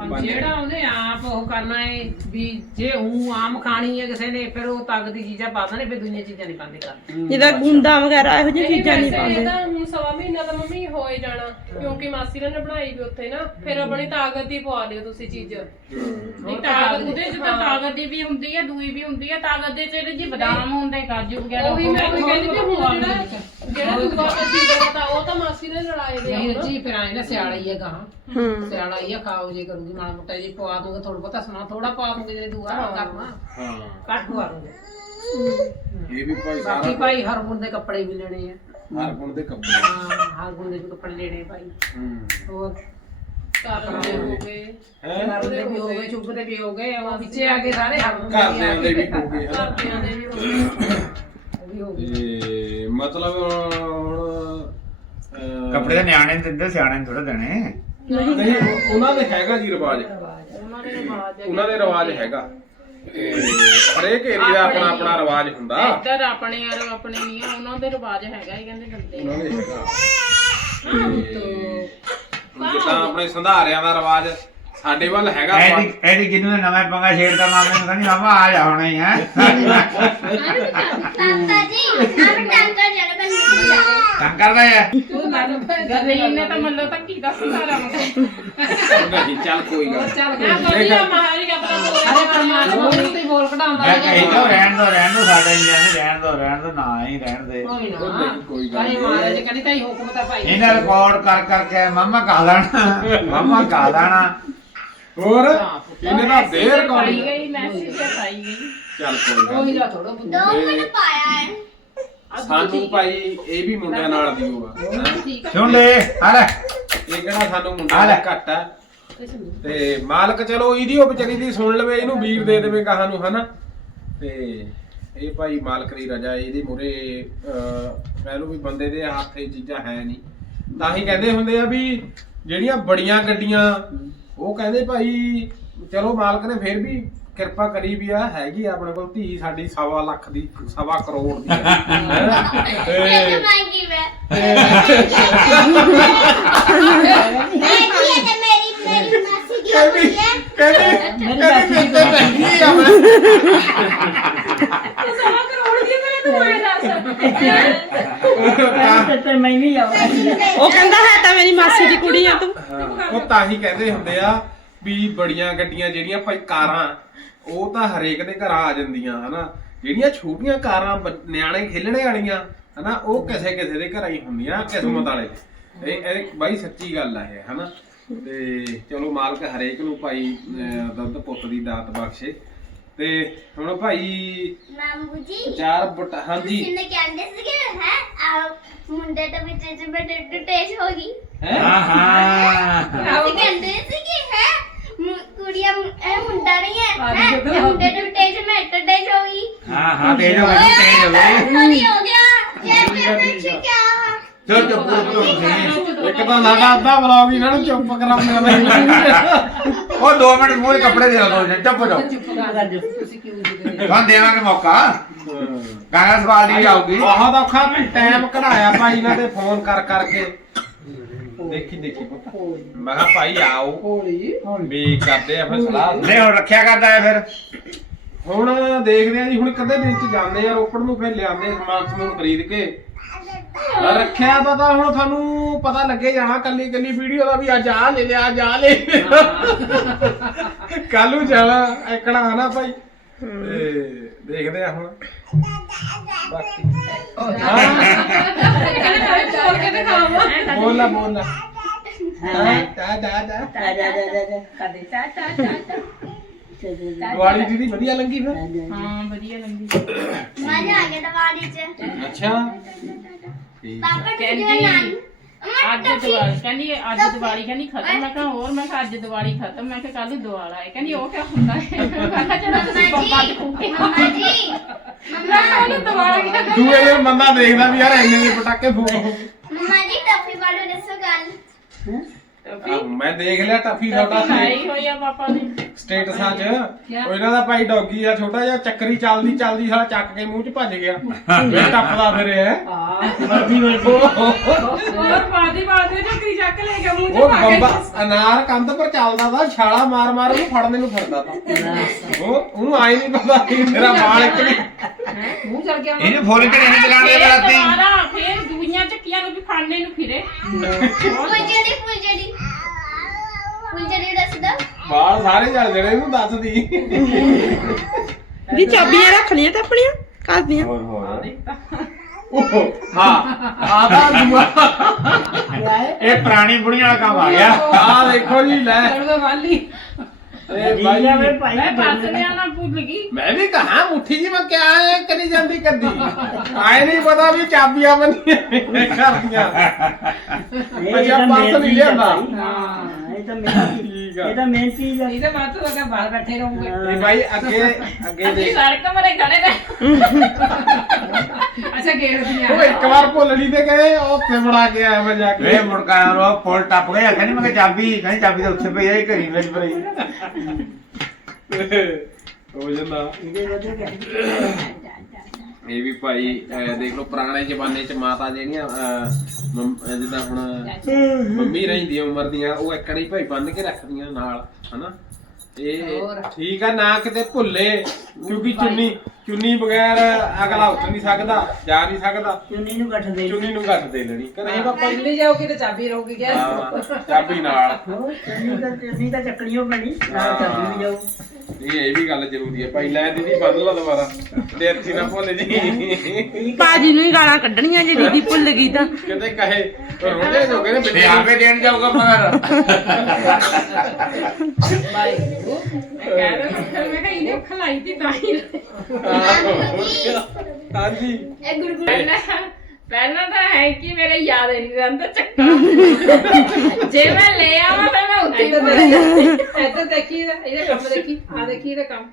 ਜਿਹੜਾ ਉਹਨੇ ਆਪ ਉਹ ਕਰਨਾ ਹੈ ਵੀ ਜੇ ਉਹ ਆਮ ਖਾਣੀ ਹੈ ਕਿਸੇ ਨੇ ਫਿਰ ਉਹ ਤਾਕਤ ਦੀ ਚੀਜ਼ਾਂ ਪਾ ਦੇਣੇ ਫਿਰ ਦੁਨੀਆ ਚੀਜ਼ਾਂ ਨਹੀਂ ਪਾਉਂਦੇ ਕਰ ਜਿਹਦਾ ਗੁੰਦਾ ਵਗੈਰਾ ਇਹੋ ਜਿਹੀ ਨਹੀਂ ਚੀਜ਼ਾਂ ਨਹੀਂ ਪਾਉਂਦੇ। ਇਹਦਾ ਹੁਣ ਸਵਾ ਮਹੀਨਾ ਤਾਂ ਮੰਮੀ ਹੋਏ ਜਾਣਾ ਕਿਉਂਕਿ ਮਾਸੀ ਨੇ ਬਣਾਈ ਵੀ ਉੱਥੇ ਨਾ ਫਿਰ ਆਪਣੀ ਤਾਕਤ ਦੀ ਪਵਾ ਲਿਓ ਤੁਸੀਂ ਚੀਜ਼। ਨਹੀਂ ਤਾਕਤ ਉਹਦੇ ਚ ਤਾਂ ਤਾਕਤ ਦੀ ਵੀ ਹੁੰਦੀ ਹੈ ਦੂਈ ਵੀ ਹੁੰਦੀ ਹੈ ਤਾਕਤ ਦੇ ਚ ਜੀ ਬਦਾਮ ਹੁੰਦੇ ਕਾਜੂ ਵਗੈਰਾ ਉਹੀ ਮੈਂ ਉਹੀ ਕਹਿੰਦੀ ਵੀ ਹੁਣ ਜਿਹੜਾ ਜਿਹੜਾ ਦੂਆ ਅਸੀਂ ਦੇਤਾ ਉਹ ਤਾਂ ਮਾਸੀ ਨੇ ਲੜਾਏ ਦੇ ਆ ਨਹੀਂ ਹੁਣ। ਜੀ ਫਿਰ ਆਏ ਨਾ ਸਿਆਲਾ ਹੀ ਹੈ ਗਾਹਾਂ। ਹੂੰ। ਸਿਆਲਾ ਹੀ ਆ ਖਾਓ ਜੇ ਕਰੂਗੀ ਮਾੜਾ ਮੋਟਾ ਜੀ ਪਵਾ ਦੂੰਗਾ ਥੋੜਾ ਬਹੁਤਾ ਸਮਾਨ ਥੋੜਾ ਪਵਾ ਦੂੰਗੇ ਜਿਹੜੇ ਦੂਆ ਕਰਨਾ ਹਾਂ। ਘੱਟ ਪਵਾ ਦੂੰਗੇ ਇਹ ਵੀ ਭਾਈ ਬਾਕੀ ਸਾਰਾ ਭਾਈ ਹਰ ਗੁਣ ਦੇ ਕੱਪੜੇ ਵੀ ਲੈਣੇ ਆ। ਹਰ ਗੁਣ ਦੇ ਕੱਪੜੇ। ਹਾਂ ਹਰ ਗੁਣ ਦੇ ਵੀ ਕੱਪੜੇ ਲੈਣੇ ਭਾਈ। ਹੂੰ। ਹੋਰ? ਕਰਨ ਦੇ ਹੋ। ਗਏ। ਹੈ? ਘਰ ਦੇ ਵੀ ਹੋ ਗਏ ਚੁੱਪ ਦੇ ਵੀ ਹੋ ਗਏ ਉਹ ਵਿੱਚੇ ਆ ਗਏ ਸਾਰੇ ਹਰ ਗੁਣ ਘਰ ਦੇ ਵੀ ਹੋ ਗਏ ਹਨਾ। ਘਰਦਿਆਂ ਦੇ ਵੀ ਹੋ ਗਏ। ਵੀ ਹੋ ਗਏ ਤੇ ਮਤਲਬ ਹੁਣ ਅਹ, ਕੱਪੜੇ ਤਾਂ ਨਿਆਣੇ ਨੂੰ ਦਿੰਦੇ ਸਿਆਣੇ ਨੂੰ ਥੋੜਾ ਦੇਣੇ। ਨਹੀਂ ਉਹਨਾਂ ਦੇ ਹੈਗਾ ਜੀ ਰਿਵਾਜ। ਉਹਨਾਂ ਦੇ ਰਿਵਾਜ ਉਹਨਾਂ ਦੇ ਰਿਵਾਜ ਹੈਗਾ। ਤੇ ਹਰੇਕ ਏਰੀਆ ਦਾ ਆਪਣਾ ਆਪਣਾ ਰਿਵਾਜ ਹੁੰਦਾ। ਇੱਧਰ ਆਪਣੇ ਯਾਰ ਆਪਣੇ ਨਹੀਂ ਆ ਉਹਨਾਂ ਦੇ ਰਿਵਾਜ ਹੈਗਾ ਹੀ ਕਹਿੰਦੇ ਦਿੰਦੇ ਉਹਨਾਂ ਦੇ ਹੈਗਾ। ਤੇ ਜਿੱਦਾਂ ਆਪਣੇ ਸੰਧਾਰਿਆਂ ਦਾ ਰਿਵਾਜ ਸਾਡੇ ਵੱਲ ਹੈਗਾ ਐਡੀ ਐਡੀ ਜਿੰਨੂੰ ਨੇ ਨਵਾਂ ਪੰਗਾ ਛੇੜਦਾ ਮਾਮੇ ਨੂੰ ਕਹਿੰਦੀ ਮਾਮਾ ਆ ਜਾ ਹੁਣੇ ਹੀ? ਹੈ ਪਾਪਾ ਜੀ ਆਪ ਟੰਕਰ ਜੜ ਬਣ ਤੰਗ ਕਰਦਾ ਹੈ? ਨੇ ਤਾਂ ਮੰਨੋ ਤਾਂ ਕੀ ਦੱਸਦਾ ਰਹਾ ਨਹੀਂ ਚੱਲ ਕੋਈ ਗੱਲ ਨੀ। ਚੱਲ ਨਾ ਵਧੀਆ ਮਹਾਰੀ ਦਾ ਅਰੇ ਪਰਮਾਤਮਾ ਨੂੰ ਤੇ ਬੋਲ ਕਢਾਉਂਦਾ ਮੈਂ ਕਹੀ ਤਾਂ ਰਹਿਣ ਦੋ ਰਹਿਣ ਦੋ ਸਾਡਾ ਰਹਿਣ ਦੋ ਰਹਿਣ ਦੋ ਨਾ ਹੀ ਰਹਿਣ ਦੇ। ਕੋਈ ਉਹ ਨਾ ਨਹੀਂ, ਕੋਈ ਗੱਲ ਕਰੇ ਨੀ। ਮਹਾਰਾਜ ਕਹਿੰਦੀ ਤਾਂ ਹੁਕਮ ਤਾਂ ਭਾਈ ਇਹਨਾਂ ਰਿਕਾਰਡ ਕਰ ਕਰਕੇ ਮਾਮਾ ਕਾ ਲੈਣਾ ਮਾਮਾ ਕਾ ਲੈਣਾ। ਹੋਰ? ਇਹਨੇ ਤਾਂ ਦੇਰ ਕਰ ਪਾਈ ਗਈ ਮੈਸੇਜ ਤੇ ਪਾਈ ਗਈ। ਚੱਲ ਕੋਈ ਗੱਲ ਨੀ। ਨਾ ਥੋੜਾ ਬੁੱਧ ਦੋ ਮਿੰਟ ਪਾਇਆ ਹੈ। ਸਾਨੂੰ ਭਾਈ ਇਹ ਵੀ ਮੁੰਡਿਆਂ ਨਾਲ ਦੀ ਹੋਆ ਸੁਣ ਲੈ ਆ ਲੈ। ਇਹ ਕਿਹੜਾ ਸਾਨੂੰ ਆ ਮੁੰਡਿਆਂ ਲੈ। ਦਾ ਘੱਟ ਆ ਤੇ ਮਾਲਕ ਚਲੋ ਇਹਦੀ ਉਹ ਵਿਚਾਰੀ ਦੀ ਸੁਣ ਲਵੇ ਇਹਨੂੰ ਵੀਰ ਦੇ ਦੇਵੇ ਕਹਾਂ ਨੂੰ ਹਨਾ? ਤੇ ਇਹ ਭਾਈ ਮਾਲਕ ਦੀ ਰਜਾ ਇਹਦੇ ਮੁਰੇ ਮੈਨੂੰ ਵੀ ਬੰਦੇ ਦੇ ਹੱਥ ਇਹ ਚੀਜ਼ਾਂ ਹੈ ਨਹੀਂ। ਤਾਂ ਹੀ ਕਹਿੰਦੇ ਹੁੰਦੇ ਆ ਵੀ ਜਿਹੜੀਆਂ ਬੜੀਆਂ ਗੱਡੀਆਂ ਉਹ ਕਹਿੰਦੇ ਭਾਈ ਚਲੋ ਮਾਲਕ ਨੇ ਫਿਰ ਵੀ ਕਿਰਪਾ ਕਰੀ ਵੀ ਆ ਹੈਗੀ ਆ ਆਪਣੇ ਕੋਲ ਧੀ ਸਾਡੀ ਸਵਾ ਲੱਖ ਦੀ ਸਵਾ ਕਰੋੜ ਦੀ ਹੈ। ਇਹ ਤੇ ਮੰਗੀ ਮੈਂ ਕਹਿੰਦੀ ਇਹ ਤੇ ਮੇਰੀ ਮੇਰੀ ਮਾਸੀ ਦੀ ਕੁੜੀ ਹੈ ਕਹਿੰਦੀ ਮੇਰੀ ਕਹਿੰਦੀ ਚਾਚੀ ਮੇਰੇ ਤੇ ਮਹਿੰਗੀ ਆ ਮੈਂ। ਤੂੰ ਸਵਾ ਕਰੋੜ ਦੀ ਮੇਰੇ ਤੂੰ ਆਏ ਦੱਸ। ਤੇ ਤੇ ਮੈਂ ਨਹੀਂ ਆਉਂਦਾ ਉਹ ਕਹਿੰਦਾ ਹੈ ਤਾਂ ਮੇਰੀ ਮਾਸੀ ਦੀ ਕੁੜੀ ਆ ਤੂੰ ਹਾਂ, ਉਹ ਤਾਂ ਹੀ ਕਹਿੰਦੇ ਹੁੰਦੇ ਆ ਵੀ ਬੜੀਆਂ ਗੱਡੀਆਂ ਜਿਹੜੀਆਂ ਭਾਈ ਕਾਰਾਂ ਉਹ ਤਾਂ ਹਰੇਕ ਦੇ ਘਰ ਆ ਜਾਂਦੀਆਂ ਹਨਾ? ਜਿਹੜੀਆਂ ਛੋਟੀਆਂ ਕਾਰਾਂ ਬ- ਨਿਆਣੇ ਖੇਲਣੇ ਵਾਲੀਆਂ ਹਨਾ? ਉਹ ਕਿਸੇ ਕਿਸੇ ਦੇ ਘਰਾਂ ਹੀ ਹੁੰਦੀਆਂ ਕਿਸਮਤ ਵਾਲੇ। ਇਹ ਇਹ ਬਾਈ ਸੱਚੀ ਗੱਲ ਆ ਇਹ ਹਨਾ? ਤੇ ਚਲੋ ਮਾਲਕ ਹਰੇਕ ਨੂੰ ਭਾਈ ਅਹ, ਦੁੱਧ ਪੁੱਤ ਦੀ ਦਾਤ ਬਖਸ਼ੇ। ਤੇ ਹੁਣ ਭਾਈ ਮਾਮੂ ਜੀ ਚਾਰ ਬਟ ਹਾਂਜੀ। ਨੇ ਕਹਿੰਦੇ ਸੀਗੇ ਹੈ? ਆ ਮੁੰਡੇ ਦੇ ਵਿੱਚ ਚ ਬੜੇ ਟੇਸ਼ ਹੋ ਗਈ। ਹੈ? ਹਾਂ ਹਾਂ। ਤੁਸੀਂ ਕਹਿੰਦੇ ਸੀਗੇ ਹੈ ਕੁੜੀਆਂ ਮੁ- ਇਹ ਮੁੰਡਾ ਨਹੀਂ ਹੈ ਹੈ ਇਹ ਮੁੰਡੇ ਦੇ ਟੇਸ਼ ਮੈਂ ਟੇਸ਼ ਹੋ ਗਈ। ਹਾਂ ਹਾਂ ਤੇਜ ਹੋ ਗਈ ਤੇਜ ਹੋ ਗਈ। ਸੋਰੀ ਹੋ ਗਿਆ ਜੇ ਤੇ ਵਿੱਚ ਕਿਆ ਚਲ ਚੁੱਪ ਚੁੱਪ ਚੁੱਪ ਇੱਕ ਤਾਂ ਸਾਡਾ ਅੱਧਾ ਵਲੌਗ ਇਹਨਾਂ ਨੂੰ ਚੁੱਪ ਕਰਾਉਂਦਾ ਨਹੀਂ ਉਹ 2 ਮਿੰਟ ਮੂੰਹ 'ਚ ਕੱਪੜੇ ਦੇ ਦੋ ਚੁੱਪ ਜਾਓ। ਤੁਸੀਂ ਕਿਉਂ ਜੀ ਤੁਹਾਨੂੰ ਦੇਵਾਂਗੇ ਮੌਕਾ। ਦੀ ਆਊਗੀ। ਬਹੁਤ ਔਖਾ ਟਾਈਮ ਕਢਾਇਆ ਭਾਈ ਇਹਨਾਂ ਤੇ ਫੋਨ ਕਰ ਕਰਕੇ। ਦੇਖੀ ਦੇਖੀ ਪੁੱਤ। ਮੈਂ ਕਿਹਾ ਭਾਈ ਆਓ। ਵੀ ਕਰਦੇ ਆ ਫਿਰ ਸਲਾਹ। ਨਹੀਂ ਹੁਣ ਰੱਖਿਆ ਕਰਦਾ ਹੈ ਫਿਰ। ਹੁਣ ਦੇਖਦੇ ਆ ਜੀ ਹੁਣ ਕਦੇ ਦਿਨ ਚ ਜਾਂਦੇ ਆ ਰੋਪੜ ਨੂੰ ਫਿਰ ਲਿਆਂਦੇ ਸਮਾਨ ਸਮੂਨ ਖਰੀਦ ਕੇ। ਰੱਖਿਆ ਤਾਂ ਤਾਂ ਹੁਣ ਤੁਹਾਨੂੰ ਪਤਾ ਲੱਗੇ ਜਾਣਾ ਕੱਲੀ ਕੱਲੀ ਵੀਡੀਓ ਦਾ ਵੀ ਅੱਜ ਆ ਲੈ ਲਿਆ ਅੱਜ ਆ ਲੈ ਕੱਲ ਨੂੰ ਜਾਣਾ ਐਕਣਾ ਹਨਾ ਭਾਈ। ਤੇ ਦੇਖਦੇ ਆ ਹੁਣ। ਬਾਕੀ ਚੋਰ ਕੇ ਦਿਖਾਵਾਂ ਬੋਲਾ ਬੋਲਾ ਹਾਂ ਦਾ ਦਾ ਦੀਵਾਲੀ ਦੀਦੀ ਵਧੀਆ ਲੰਗੀ ਫਿਰ? ਹਾਂ ਵਧੀਆ ਲੰਗੀ। ਮਜ਼ਾ ਆ ਗਿਆ ਦਵਾਰੀ ਚ। ਅੱਛਾ। ਠੀਕ ਪਾਪਾ ਤੁਸੀਂ ਕਹਿੰਦੀ ਨਾਨੀ ਅੱਜ ਦੀਵਾਲੀ ਕਹਿੰਦੀ ਅੱਜ ਦੀਵਾਲੀ ਕਹਿੰਦੀ ਖਤਮ। ਮੈਂ ਕਿਹਾ ਹੋਰ ਮੈਂ ਕਿਹਾ ਅੱਜ ਦੀਵਾਲੀ ਖਤਮ। ਮੈਂ ਕਿਹਾ ਕੱਲ ਦੁਆਲਾ ਹੈ ਕਹਿੰਦੀ ਉਹ ਕਿਆ ਹੁੰਦਾ ਹੈ ਮੈਂ ਕਿਹਾ ਚਲੋ ਤੁਸੀਂ ਬੱਬਾ ਚ ਫੂਕੇ ਮੰਮਾ ਜੀ ਮੰਮਾ ਉਹਨੂੰ ਦੁਆਲਾ ਕਿਹਾ ਦੂਏ ਦਿਨ ਬੰਦਾ ਦੇਖਦਾ ਵੀ ਯਾਰ ਇੰਨੇ ਨੇ ਪਟਾਕੇ ਫੂਕ ਮੰਮਾ ਜੀ ਟੱਫੀ ਵਾਲੋ ਦੱਸੋ ਗੱਲ। ਆਹ, ਮੈਂ ਦੇਖ ਲਿਆ ਟੱਫੀ ਛੋਟਾ ਆਈ ਹੋਈ ਆ ਪਾਪਾ ਦੀ। ਸਟੇਟਸਾਂ 'ਚ। ਉਹ ਇਹਨਾਂ ਦਾ ਭਾਈ ਡੌਗੀ ਆ ਛੋਟਾ ਜਿਹਾ ਚੱਕਰੀ ਚੱਲਦੀ ਚੱਲਦੀ ਸਾਲਾ ਚੱਕ ਕੇ ਮੂੰਹ 'ਚ ਭੱਜ ਗਿਆ। ਇਹ ਟੱਪਦਾ ਫਿਰਿਆ ਹੋਰ ਬਾਦੀ ਬਾਦੀ ਚੱਕਰੀ ਚੱਕ ਲੈ ਗਿਆ ਮੂੰਹ ਚ ਉਹ ਪਾ ਕੇ ਬੰਬਾ ਅਨਾਰ ਕੰਧ ਪਰ ਚੱਲਦਾ ਦਾ ਛਾਲਾ ਮਾਰ ਮਾਰ ਉਹਨੂੰ ਫੜਨੇ ਨੂੰ ਫਿਰਦਾ ਤਾ ਉਹ ਉਹਨੂੰ ਆਈ ਨਹੀਂ ਪਤਾ ਕਿ ਤੇਰਾ ਮਾਲ ਇੱਕ ਨਹੀਂ ਮੂੰਹ ਚੜ ਗਿਆ ਇਹਨੂੰ ਫੋਨ ਤੇ ਨਹੀਂ ਚਲਾਣੇ ਫੇਰ ਰਾਤੀ ਦੁਬਾਰਾ ਫੇਰ ਦੂਈਆਂ ਚੱਕੀਆਂ ਨੂੰ ਵੀ ਫੜਨੇ ਨੂੰ ਫਿਰੇ। ਫੁੱਲਜੜੀ ਫੁੱਲਜੜੀ ਫੁੱਲਜੜੀ ਦੱਸ ਦੋ ਵਾਲ ਸਾਰੇ ਜਲ ਜਣੇ ਇਹਨੂੰ ਦੱਸਦੀ ਵੀ ਚਾਬੀਆਂ ਰੱਖਣੀਆਂ ਤਾਂ ਆਪਣੀਆਂ ਘਰ ਦੀਆਂ। ਹੋਰ ਹੋਰ। ਉਹ ਹਾਂ ਆਦਾ ਦੂਆ। ਇਹ ਪੁਰਾਣੀ ਬੁੜੀਆਂ ਵਾਲਾ ਕੰਮ ਆ ਗਿਆ। ਆ ਦੇਖੋ ਜੀ ਲੈ। ਚੜਦਾ ਵਾਲੀ। ਇਹ ਜੀ। ਬਾਈ ਜਾਵੇ ਭਾਈ ਮੈਂ ਬੱਸ ਲਿਆ ਨਾ ਭੁੱਲ ਗਈ। ਮੈਂ ਵੀ ਕਹਾ ਮੁੱਠੀ ਜੀ ਮੈਂ ਕਿਆ ਹੈ ਕਰੀ ਜਾਂਦੀ ਕੱਦੀ। ਆਏ ਨਹੀਂ ਪਤਾ ਵੀ ਚਾਬੀਆਂ ਬੰਦੀਆਂ ਕਰਦੀਆਂ। ਅੱਛਾ, ਪਰਸ ਨਹੀਂ ਲਿਆਂਦਾ। ਹਾਂ। ਇਹ ਤਾਂ ਮੇਨ ਠੀਕ ਆ। ਇਹ ਤਾਂ ਮੇਨ ਚੀਜ਼ ਆ। ਇਹਦੇ ਬਾਅਦ ਤੋਂ ਅਗਰ ਬਾਹਰ ਬੈਠੇ ਰਹੋਗੇ। ਇਹ ਬਾਈ ਅੱਗੇ ਅੱਗੇ ਅਸੀਂ ਦੇਖ ਸੜਕ ਮਰੇ ਖੜੇ ਨੇ। ਅੱਛਾ ਗੇੜ ਦੀ ਉਹ ਇੱਕ ਵਾਰ ਭੁੱਲਣੀ ਤੇ ਗਏ ਉਹ ਉੱਥੇ ਬੜਾ ਕੇ ਆਇਆ ਮੈਂ ਜਾ ਵੇ ਕੇ ਮੁੜਕਾ ਰੋ ਪੁਲ ਟੱਪ ਗਿਆ ਕਹਿੰਦੀ ਮੈਂ ਕਿਹਾ ਚਾਬੀ ਕਹਿੰਦੀ ਚਾਬੀ ਤਾਂ ਉੱਥੇ ਪਈ ਹੈ ਘਰੀ ਵਿੱਚ ਪਈ ਹੋ। ਜਾਂਦਾ। ਇਹਦੇ ਵਜ੍ਹਾ ਕਿ ਇਹ ਵੀ ਭਾਈ ਦੇਖ ਲਓ ਪੁਰਾਣੇ ਜ਼ਮਾਨੇ ਚ ਮਾਤਾ ਜਿਹੜੀਆਂ ਜਿੱਦਾਂ ਹੁਣ ਮੰਮੀ ਰਹਿੰਦੀ ਉਮਰ ਦੀਆਂ ਉਹ ਇੱਕੜੀ ਭਾਈ ਬੰਨ ਕੇ ਰੱਖਦੀਆਂ ਨਾਲ ਹਨਾ? ਇਹ। ਠੀਕ ਆ ਨਾ ਕਿਤੇ ਭੁੱਲੇ ਕਿਉਂਕਿ ਚੁੰਨੀ ਚੁੰਨੀ ਬਗੈਰ ਅਗਲਾ ਉੱਠ ਨਹੀਂ ਸਕਦਾ ਜਾ ਨਹੀਂ ਸਕਦਾ। ਚੁੰਨੀ ਨੂੰ ਗੱਠ ਦੇ। ਚੁੰਨੀ ਨੂੰ ਗੱਠ ਦੇ ਲੈਣੀ ਕਿ ਨਹੀਂ ਪਾਪਾ ਜੀ ਦਿੱਲੀ ਜਾਓਗੇ ਤੇ ਚਾਬੀ ਰਹੋਗੀ ਕਿਆ? ਹਾਂ, ਚਾਬੀ ਨਾਲ। ਚੁੰਨੀ ਤਾਂ ਚੁੰਨੀ ਤਾਂ ਚੱਕਣੀ ਓ ਪੈਣੀ ਨਾਲ ਚਾਬੀ ਵੀ ਜਾਊ। ਇਹ ਇਹ ਵੀ ਗੱਲ ਜ਼ਰੂਰੀ ਹੈ ਭਾਈ ਲੈ ਦੀਦੀ ਬੰਨ ਲਾ ਦੁਬਾਰਾ ਤੇ ਅੱਥੀ ਨਾ ਭੁੱਲ ਜੀ। ਪਾਜੀ ਨੂੰ ਹੀ ਗਾਲਾਂ ਕੱਢਣੀਆਂ ਜੇ ਦੀਦੀ ਭੁੱਲ ਗਈ ਤਾਂ। ਕਿਤੇ ਕਹੇ ਰੋੜੇ ਜੋ ਕਹਿੰਦੇ ਤੇ ਆਪੇ ਦੇਣ ਜਾਊਗਾ ਮਗਰ ਬਾਈ ਮੈਂ ਕਹਿ ਰਿਹਾ ਮੈਂ ਕਿਹਾ ਇਹਨੇ ਖਲਾਈ ਤੀ ਤਾਂ ਹੀ। ਹਾਂਜੀ। ਇਹ ਗੁਰਗੁਰੂ ਪਹਿਲਾਂ ਪਹਿਲਾਂ ਤਾਂ ਹੈ ਕਿ ਮੇਰੇ ਯਾਦ ਨਹੀਂ ਰਹਿੰਦਾ ਚੱਕਾ ਜੇ ਮੈਂ ਲੈ ਆਵਾਂ ਫਿਰ ਮੈਂ ਉੱਥੇ ਹੀ ਭੁੱਲ ਦੇਖੀ ਇੱਧਰ ਦੇਖੀ ਇਹਦਾ ਇਹਦੇ ਕੰਮ ਦੇਖੀ ਆ ਦੇਖੀ ਇਹਦਾ ਕੰਮ।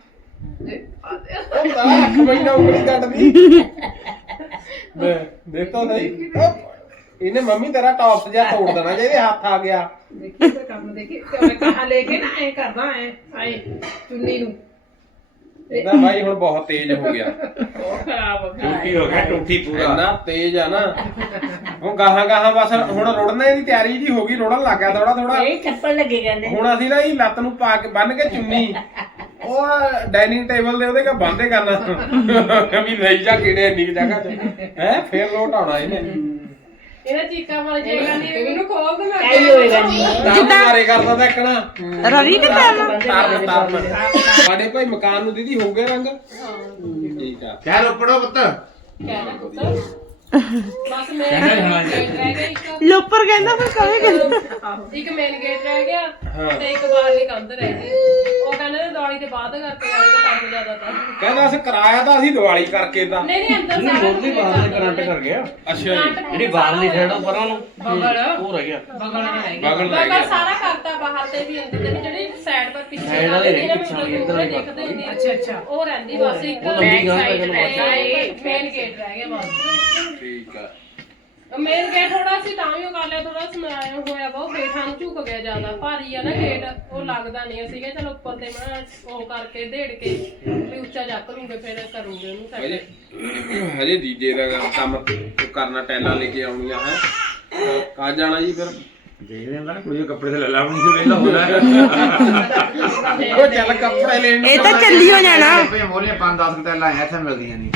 ਉਹ ਤਾਂ ਅੱਖ ਮਹੀਨਾ ਉਂਗਲੀ ਕੱਟਦੀ ਮੈਂ ਦੇਖੋ ਨਹੀਂ ਉਹ, ਇਹਨੇ ਮੰਮੀ ਤੇਰਾ ਟੌਪ ਜਿਹਾ ਤੋੜ ਦੇਣਾ ਜੇ ਇਹਦੇ ਹੱਥ ਆ ਗਿਆ। ਦੇਖੀ ਇਹਦਾ ਕੰਮ ਦੇਖੀ ਤੇ ਮੈਂ ਕਹਾ ਲੈ ਕੇ ਨਾ ਐ ਕਰਦਾ ਐ ਐ ਚੁੰਨੀ ਨੂੰ। ਇਹਦਾ ਭਾਈ ਹੁਣ ਬਹੁਤ ਤੇਜ਼ ਹੋ ਗਿਆ। ਖਰਾਬ ਹੋ ਗਿਆ ਟੂਟੀ ਹੋ ਗਿਆ ਟੂਟੀ ਪੂਰਾ। ਇੰਨਾ ਤੇਜ਼ ਆ ਨਾ। ਹੁਣ ਗਾਹਾਂ ਗਾਹਾਂ ਬਸ ਹੁਣ ਰੁੜਨੇ ਦੀ ਤਿਆਰੀ ਜੀ ਹੋ ਗਈ ਰੁੜਨ ਲੱਗ ਗਿਆ ਥੋੜਾ ਥੋੜਾ ਇਹ ਚੱਪਲ ਲੱਗੇ ਕਹਿੰਦੇ। ਹੁਣ ਅਸੀਂ ਨਾ ਇਹ ਲੱਤ ਨੂੰ ਪਾ ਕੇ ਬੰਨ ਕੇ ਚੁੰਨੀ। ਉਹ ਡਾਈਨਿੰਗ ਟੇਬਲ ਦੇ ਉਹਦੇ ਕਾ ਬੰਦੇ ਕਰਨਾ। ਵੀ ਨਹੀਂ ਜਾ ਕੀੜੇ ਇੰਨੀ ਜਗ੍ਹਾ 'ਚ। ਹੈ ਫੇਰ ਲੋਟ ਆਉਣਾ ਇਹਨੇ। ਇਹਦਾ ਚੀਕਾ ਵਾਲ ਜਾਏਗਾ ਨਹੀਂ ਇਹਨੂੰ ਖੋਲ ਦੇ ਮੈਂ ਐ ਹੋਏਗਾ ਦਮ ਮਾਰੇ ਕਰਦਾ ਤਾਂ ਇੱਕਣਾ ਰਵੀ ਕਿੱਦਾਂ ਵਾ? ਤਰਨ ਤਰਨ ਸਾਡੇ ਭਾਈ ਮਕਾਨ ਨੂੰ ਦੀਦੀ ਹੋ ਗਿਆ ਰੰਗ? ਠੀਕ ਆ। ਚੱਲ ਉੱਪੜੋ ਪੁੱਤ। ਕਹਿਣਾ ਪੁੱਤ। ਬਸ ਇੱਕ ਲੋਪਰ ਕਹਿੰਦਾ ਫਿਰ ਕਵੇਂ ਇੱਕ ਮੇਨ ਗੇਟ ਰਹਿ ਗਿਆ। ਤੇ ਇੱਕ ਬਾਹਰਲੀ ਕੰਧ ਰਹਿ ਗਈ। ਉਹ ਕਹਿੰਦੇ ਨੇ ਦਿਵਾਲੀ ਦੇ ਬਾਅਦ ਕਰਕੇ ਆਉਂਗਾ ਕੰਮ ਜ਼ਿਆਦਾ ਤਾਂ ਕਹਿੰਦਾ ਅਸੀਂ ਕਰਾਇਆ ਤਾਂ ਅਸੀਂ ਦੀਵਾਲੀ ਕਰਕੇ ਤਾਂ। ਨਹੀਂ ਨਹੀਂ ਅੰਦਰ ਸਾਰਾ ਕੁਝ ਕਰੰਟ ਕਰ ਗਿਆ ਅੱਛਾ ਜੀ। ਜਿਹੜੀ ਬਾਹਰਲੀ ਸਾਈਡ ਉਹ ਪਰਾਂ ਨੂੰ ਬਗਲ ਉਹ ਰਹਿ ਗਿਆ। ਬਗਲ ਨੂੰ ਰਹਿ ਗਿਆ ਬਗਲ ਰਹਿ ਗਿਆ ਸਾਰਾ ਕਰਤਾ ਬਾਹਰ ਤੇ ਵੀ ਅੰਦਰ ਤੇ ਵੀ ਜਿਹੜੀ ਸਾਈਡ ਪਰ ਪਿੱਛੇ Side ਵਾਲੀ ਰਹਿ ਗਈ, ਪਿੱਛੇ ਇੱਧਰ ਵਾਲੀ ਦਿਖਦੇ ਨਹੀਂ ਅੱਛਾ ਅੱਛਾ। ਉਹ ਰਹਿੰਦੀ ਬਸ ਇੱਕ ਉਹ ਲੰਬੀ ਗਾਂ ਪੈ side ਰਹਿ ਗਿਆ ਇਹ। ਮੇਨ ਗੇਟ ਰਹਿ ਗਿਆ ਬਸ। ਠੀਕ ਆ। ਮੇਨ ਗੇਟ ਥੋੜਾ ਸੀ ਤਾਂ ਵੀ ਉਹ ਕਰ ਲਿਆ ਥੋੜਾ ਸਮਰਾਇਆ ਹੋਇਆ ਬਹੁਤ ਬੇਠਾਂ ਨੂੰ ਝੁਕ ਗਿਆ ਜ਼ਿਆਦਾ। ਭਾਰੀ ਆ ਨਾ ਗੇਟ ਉਹ ਲੱਗਦਾ ਨਹੀਂ ਅਸੀਂ ਕਿ ਚਲੋ ਉੱਪਰ ਤੇ ਮੈਂ ਉਹ ਕਰਕੇ ਢੇੜ ਕੇ ਵੀ ਉੱਚਾ ਚੱਕ ਲੂੰਗੇ ਫਿਰ ਕਰੂੰਗੇ ਉਹਨੂੰ set। ਹਜੇ ਹਜੇ ਦੀਜੇ ਦਾ ਕੰਮ ਕਰਨਾ ਟੈਲਾਂ ਲੈ ਕੇ ਆਉਣੀਆਂ ਹੈ। ਕਾ ਜਾਣਾ ਜੀ ਫਿਰ। ਦੇਖ ਲੈਂਦਾ ਨਾ ਕੋਈ ਕੱਪੜੇ ਤੇ ਲੈ ਲਾ ਆਪਣੀ ਤੇ ਵੇਲਾ ਹੋਣਾ ਉਹ ਚੱਲ ਕੱਪੜੇ ਲੈਣ ਇਹ ਤਾਂ ਚੱਲੀ ਹੋ ਜਾਣਾ। ਪੇ ਮੋਰੀਆਂ 5-10 ਕਿਤੇ ਲਾਇਆ ਇੱਥੇ ਮਿਲਦੀਆਂ ਨਹੀਂ।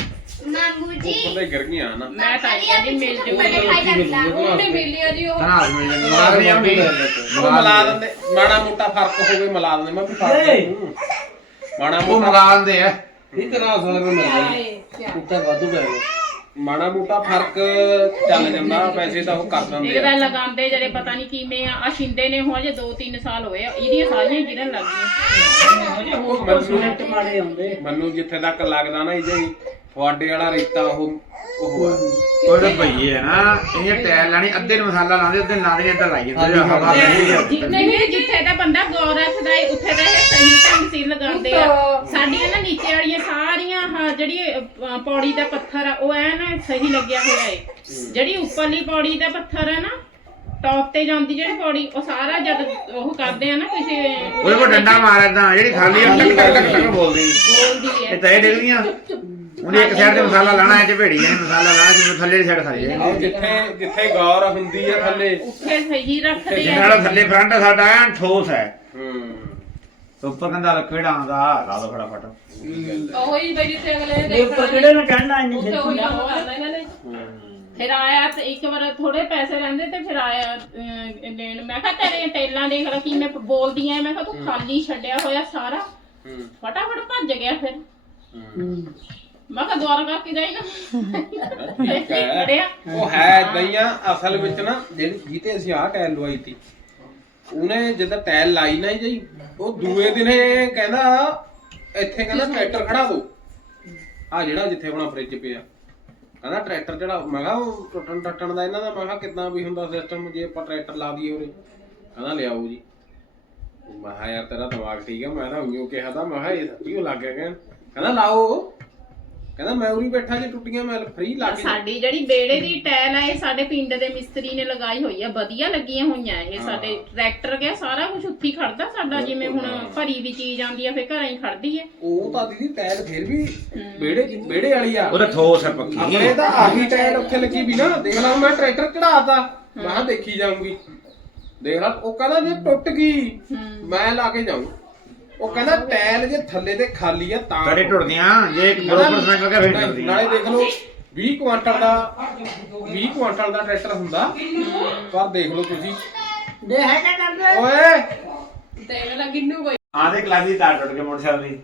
ਮਾਮੂ ਜੀ। ਉੱਪਰ ਗਿਰ ਗਈਆਂ ਨਾ। ਮੈਂ ਤਾਂ ਕਹਿੰਦੀ ਮਿਲ ਜੂ। ਦਿਖਾਈ ਦਿੰਦਾ ਉਹ ਨਹੀਂ ਮਿਲਿਆ ਜੀ ਉਹ ਤਨਾਸ ਮਿਲ ਜਾਂਦੀ। ਮਾਰ ਨਹੀਂ ਆਉਂਦੀ ਉਹ ਮਿਲਾ ਦਿੰਦੇ। ਮਾੜਾ ਮੋਟਾ ਫ਼ਰਕ ਹੋਵੇ ਮਿਲਾ ਦਿੰਦੇ। ਮੈਂ ਵੀ ਫ਼ਰਕ ਹੂੰ। ਮਾੜਾ ਉਹ ਮੋਟਾ ਮੰਗਾ ਦਿੰਦੇ ਆ। ਠੀਕ ਤਰ੍ਹਾਂ ਸਾਲੇ ਨੂੰ ਮਿਲ ਜਾਏ ਉੱਤੇ ਵਾਧੂ ਪੈ ਗਿਆ ਮਾੜਾ ਮੋਟਾ ਫ਼ਰਕ ਚੱਲ ਜਾਂਦਾ। ਵੈਸੇ ਤਾਂ ਉਹ ਕਰ ਦਿੰਦੇ ਤਾਂ ਲਗਾਉਂਦੇ ਜਿਹੜੇ ਪਤਾ ਨਹੀਂ ਕਿਵੇਂ ਆ। ਆ ਸ਼ਿੰਦੇ ਨੇ ਹੋ ਜੇ 2-3 ਸਾਲ ਹੋਏ ਆ। ਇਹਦੀਆਂ ਸਾਰੀਆਂ ਗਿਰਨ ਲੱਗ ਗਈਆਂ। ਮੈਨੂੰ ਜਿੱਥੇ ਤੱਕ ਲੱਗਦਾ ਨਾ ਇਹ ਤੁਹਾਡੇ ਵਾਲਾ ਰੇਤਾ ਉਹ ਉਹ ਆ। ਉਹ ਭਈਏ ਆ ਨਾ ਇਹ ਟੈਲ ਲਾਣੀ ਅੱਧੇ ਨੂੰ ਮਸਾਲਾ ਲਾਉਂਦੇ ਅੱਧੇ ਨੂੰ ਲਾਉਂਦੇ ਇੱਧਰ ਲਾਈ ਜਾਂਦੇ ਹਵਾ ਨਹੀਂ ਜਿੱਥੇ ਤਾਂ ਬੰਦਾ ਗੌਰ ਰੱਖਦਾ ਏ ਉੱਥੇ ਤਾਂ ਇਹ ਸਹੀ ਢੰਗ ਸਿਰ ਲਗਾਉਂਦੇ ਆ। ਸਾਡੀਆਂ ਨਾ ਨੀਚੇ ਵਾਲੀਆਂ ਸਾਰੀਆਂ ਹਾਂ ਜਿਹੜੀ ਅਹ, ਪੌੜੀ ਦਾ ਪੱਥਰ ਆ ਉਹ ਐ ਨਾ ਸਹੀ ਲੱਗਿਆ ਹੋਇਆ ਏ। ਜਿਹੜੀ ਉੱਪਰਲੀ ਪੌੜੀ ਦਾ ਪੱਥਰ ਆ ਨਾ ਟੌਪ ਤੇ ਜਾਂਦੀ ਜਿਹੜੀ ਪੌੜੀ ਉਹ ਸਾਰਾ ਜਦ ਉਹ ਕਰਦੇ ਆ ਨਾ ਕਿਸੇ ਉਹਦੇ ਕੋਲ ਡੰਡਾ ਮਾਰ ਏਦਾਂ ਜਿਹੜੀ ਖਾਲੀ ਆ ਟਕ ਟਕ ਟਕ ਟਕ ਬੋਲਦੀ। ਬੋਲਦੀ ਇਹ ਹੈ ਤਾਂ ਇਹ ਡਿੱਗਦੀਆਂ ਉਹਨੇ ਇੱਕ ਸਾਈਡ ਤੇ ਮਸਾਲਾ ਲਾਣਾ ਹੈ ਭੇੜੀ ਜਾਣੀ ਮਸਾਲਾ ਲਾਣਾ ਜਿਵੇਂ ਥੱਲੇ ਦੀ ਸਾਈਡ ਆਹ ਜਾਣੀ ਜਿੱਥੇ ਜਿੱਥੇ ਗੌਰ ਹੁੰਦੀ ਆ ਥੱਲੇ। ਉੱਥੇ ਸਹੀ ਰੱਖਦੇ ਆ। ਵਾਲਾ ਥੱਲੇ ਫਰੰਟ ਸਾਡਾ ਐਨ ਠੋਸ ਹੈ। ਹੂੰ। ਉੱਪਰ ਕਹਿੰਦਾ ਕਿਹੜਾ ਆਉਂਦਾ? ਲਾ ਦੋ ਫਟਾਫਟ। ਉਹੀ ਬਈ ਜਿੱਥੇ ਅਗਲੇ ਇਹ ਉੱਪਰ ਕਿਹੜੇ ਨੂੰ ਚੜਨਾ ਇੰਨੀ ਉੱਥੇ ਛੇਤੀ ਉਹੀ ਕੰਮ ਕਰਨਾ ਇਹਨਾਂ ਨੇ। ਫਿਰ ਆਇਆ ਤੇ ਇੱਕ ਵਾਰ ਥੋੜੇ ਪੈਸੇ ਰਹਿੰਦੇ ਤੇ ਫਿਰ ਆਇਆ ਅਹ, ਲੈਣ ਮੈਂ ਕਿਹਾ ਤੇਰੇ ਟੇਲਾਂ ਦੇਖ ਲੈ ਕੀ ਮੈਂ ਬੋਲਦੀ ਆ ਮੈਂ ਕਿਹਾ ਤੂੰ ਖਾਲੀ ਛੱਡਿਆ ਹੋਇਆ ਸਾਰਾ। ਹੂੰ। ਫਟਾਫਟ ਭੱਜ ਗਿਆ ਫਿਰ। ਹੂੰ। ਮੈਂ ਕਿਹਾ ਦੁਆਰਾ ਕਰਕੇ ਜਾਈਗਾ ਠੀਕ ਉਹ ਹੈ ਏਦਾਂ ਹੀ ਆ, ਅਸਲ ਵਿੱਚ ਨਾ ਜਿਹੜੀ ਜਿੱਤੇ ਅਸੀਂ ਆਹ ਟਾਇਲ ਲਵਾਈ ਤੀ, ਉਹਨੇ ਜਦੋਂ ਟਾਇਲ ਲਾਈ ਨਾ ਜੀ, ਉਹ ਦੂਏ ਦਿਨੇ ਕਹਿੰਦਾ, ਇੱਥੇ ਕਹਿੰਦਾ ਟਰੈਕਟਰ ਖੜਾ ਦੋ ਆ ਜਿਹੜਾ ਜਿੱਥੇ ਆਪਣਾ ਫ੍ਰਿਜ ਪਿਆ। ਕਹਿੰਦਾ ਟਰੈਕਟਰ ਜਿਹੜਾ, ਮੈਂ ਕਿਹਾ ਉਹ ਟੁੱਟਣ ਟੱਟਣ ਦਾ ਇਹਨਾਂ ਦਾ, ਮੈਂ ਕਿਹਾ ਕਿੱਦਾਂ ਵੀ ਹੁੰਦਾ ਸਿਸਟਮ ਜੇ ਆਪਾਂ ਟਰੈਕਟਰ ਲਾ ਦਈਏ ਉਰੇ। ਕਹਿੰਦਾ ਲਿਆਓ ਜੀ। ਮੈਂ ਕਿਹਾ ਯਾਰ ਤੇਰਾ ਦਿਮਾਗ ਠੀਕ ਆ, ਮੈਂ ਤਾਂ ਉਈਓ ਕਿਹਾ ਤਾਂ, ਮੈਂ ਕਿਹਾ ਇਹ ਸੱਚੀ ਓ ਲੱਗ ਗਿਆ ਕਹਿਣ। ਕਹਿੰਦਾ ਲਾਓ। ਕਹਿੰਦਾ ਮੈਂ ਉਰੀ ਬੈਠਾ ਜੇ ਟੁੱਟੀਆਂ ਮੈਂ ਫ੍ਰੀ ਲਾ ਕੇ ਸਾਡੀ ਜਿਹੜੀ ਬੇੜੇ ਦੀ ਟਾਇਲ ਆ ਇਹ ਸਾਡੇ ਪਿੰਡ ਦੇ ਮਿਸਤਰੀ ਨੇ ਲਗਾਈ ਹੋਈ ਆ ਵਧੀਆ ਲੱਗੀਆਂ ਹੋਈਆਂ ਇਹ ਸਾਡੇ ਟਰੈਕਟਰ ਗਿਆ ਸਾਰਾ ਕੁਝ ਉੱਥੀ ਖੜਦਾ ਸਾਡਾ ਜਿਵੇਂ ਹੁਣ ਭਰੀ ਵੀ ਚੀਜ਼ ਆਉਂਦੀ ਆ ਫਿਰ ਘਰਾਂ ਹੀ ਖੜਦੀ ਹੈ ਉਹ ਤਾਂ ਦੀਦੀ ਟਾਇਲ ਫਿਰ ਵੀ ਵਿਹੜੇ ਚ ਵਿਹੜੇ ਵਾਲੀ ਆ। ਉਹ ਤਾਂ ਠੋਸ ਹੈ ਪੱਕੀ ਆਪਣੇ ਤਾਂ ਆਹੀ ਟਾਇਲ ਉੱਥੇ ਲੱਗੀ ਵੀ ਨਾ ਦੇਖ ਲਾ ਮੈਂ ਟਰੈਕਟਰ ਚੜਾਤਾ। ਮੈਂ ਕਿਹਾ ਦੇਖੀ ਜਾਊਂਗੀ। ਦੇਖ ਲਾ ਉਹ ਕਹਿੰਦਾ ਜੇ ਟੁੱਟ ਗਈ ਮੈਂ ਲਾ ਕੇ ਜਾਊਂ। ਉਹ ਕਹਿੰਦਾ ਟਾਇਲ ਜੇ ਥੱਲੇ ਤੇ ਖਾਲੀ ਆ ਤਾਂ ਕਦੇ ਟੁੱਟਦੀਆਂ ਜੇ ਇੱਕ ਬਰੋਬਰ ਸਮਝ ਲਗਾ ਫੇਰ ਟੁੱਟਦੀਆਂ। ਨਾਲੇ ਦੇਖ ਲਓ 20 ਕੁਆਂਟਲ ਦਾ 20 ਕੁਆਂਟਲ ਦਾ ਟਰੈਕਟਰ ਹੁੰਦਾ। ਪਰ ਦੇਖ ਲਓ ਤੁਸੀਂ। ਦੇ ਹੈ ਕਿਆ ਕਰਦੇ? ਓਏ! ਦੇਖ ਲੈ ਕਿੰਨੂ ਕੋਈ ਆਦੇ ਕਲਾਸੀ ਤਾਰ ਟੁੱਟ ਕੇ ਮੋਟਰਸਾਈਕਲ ਦੀ।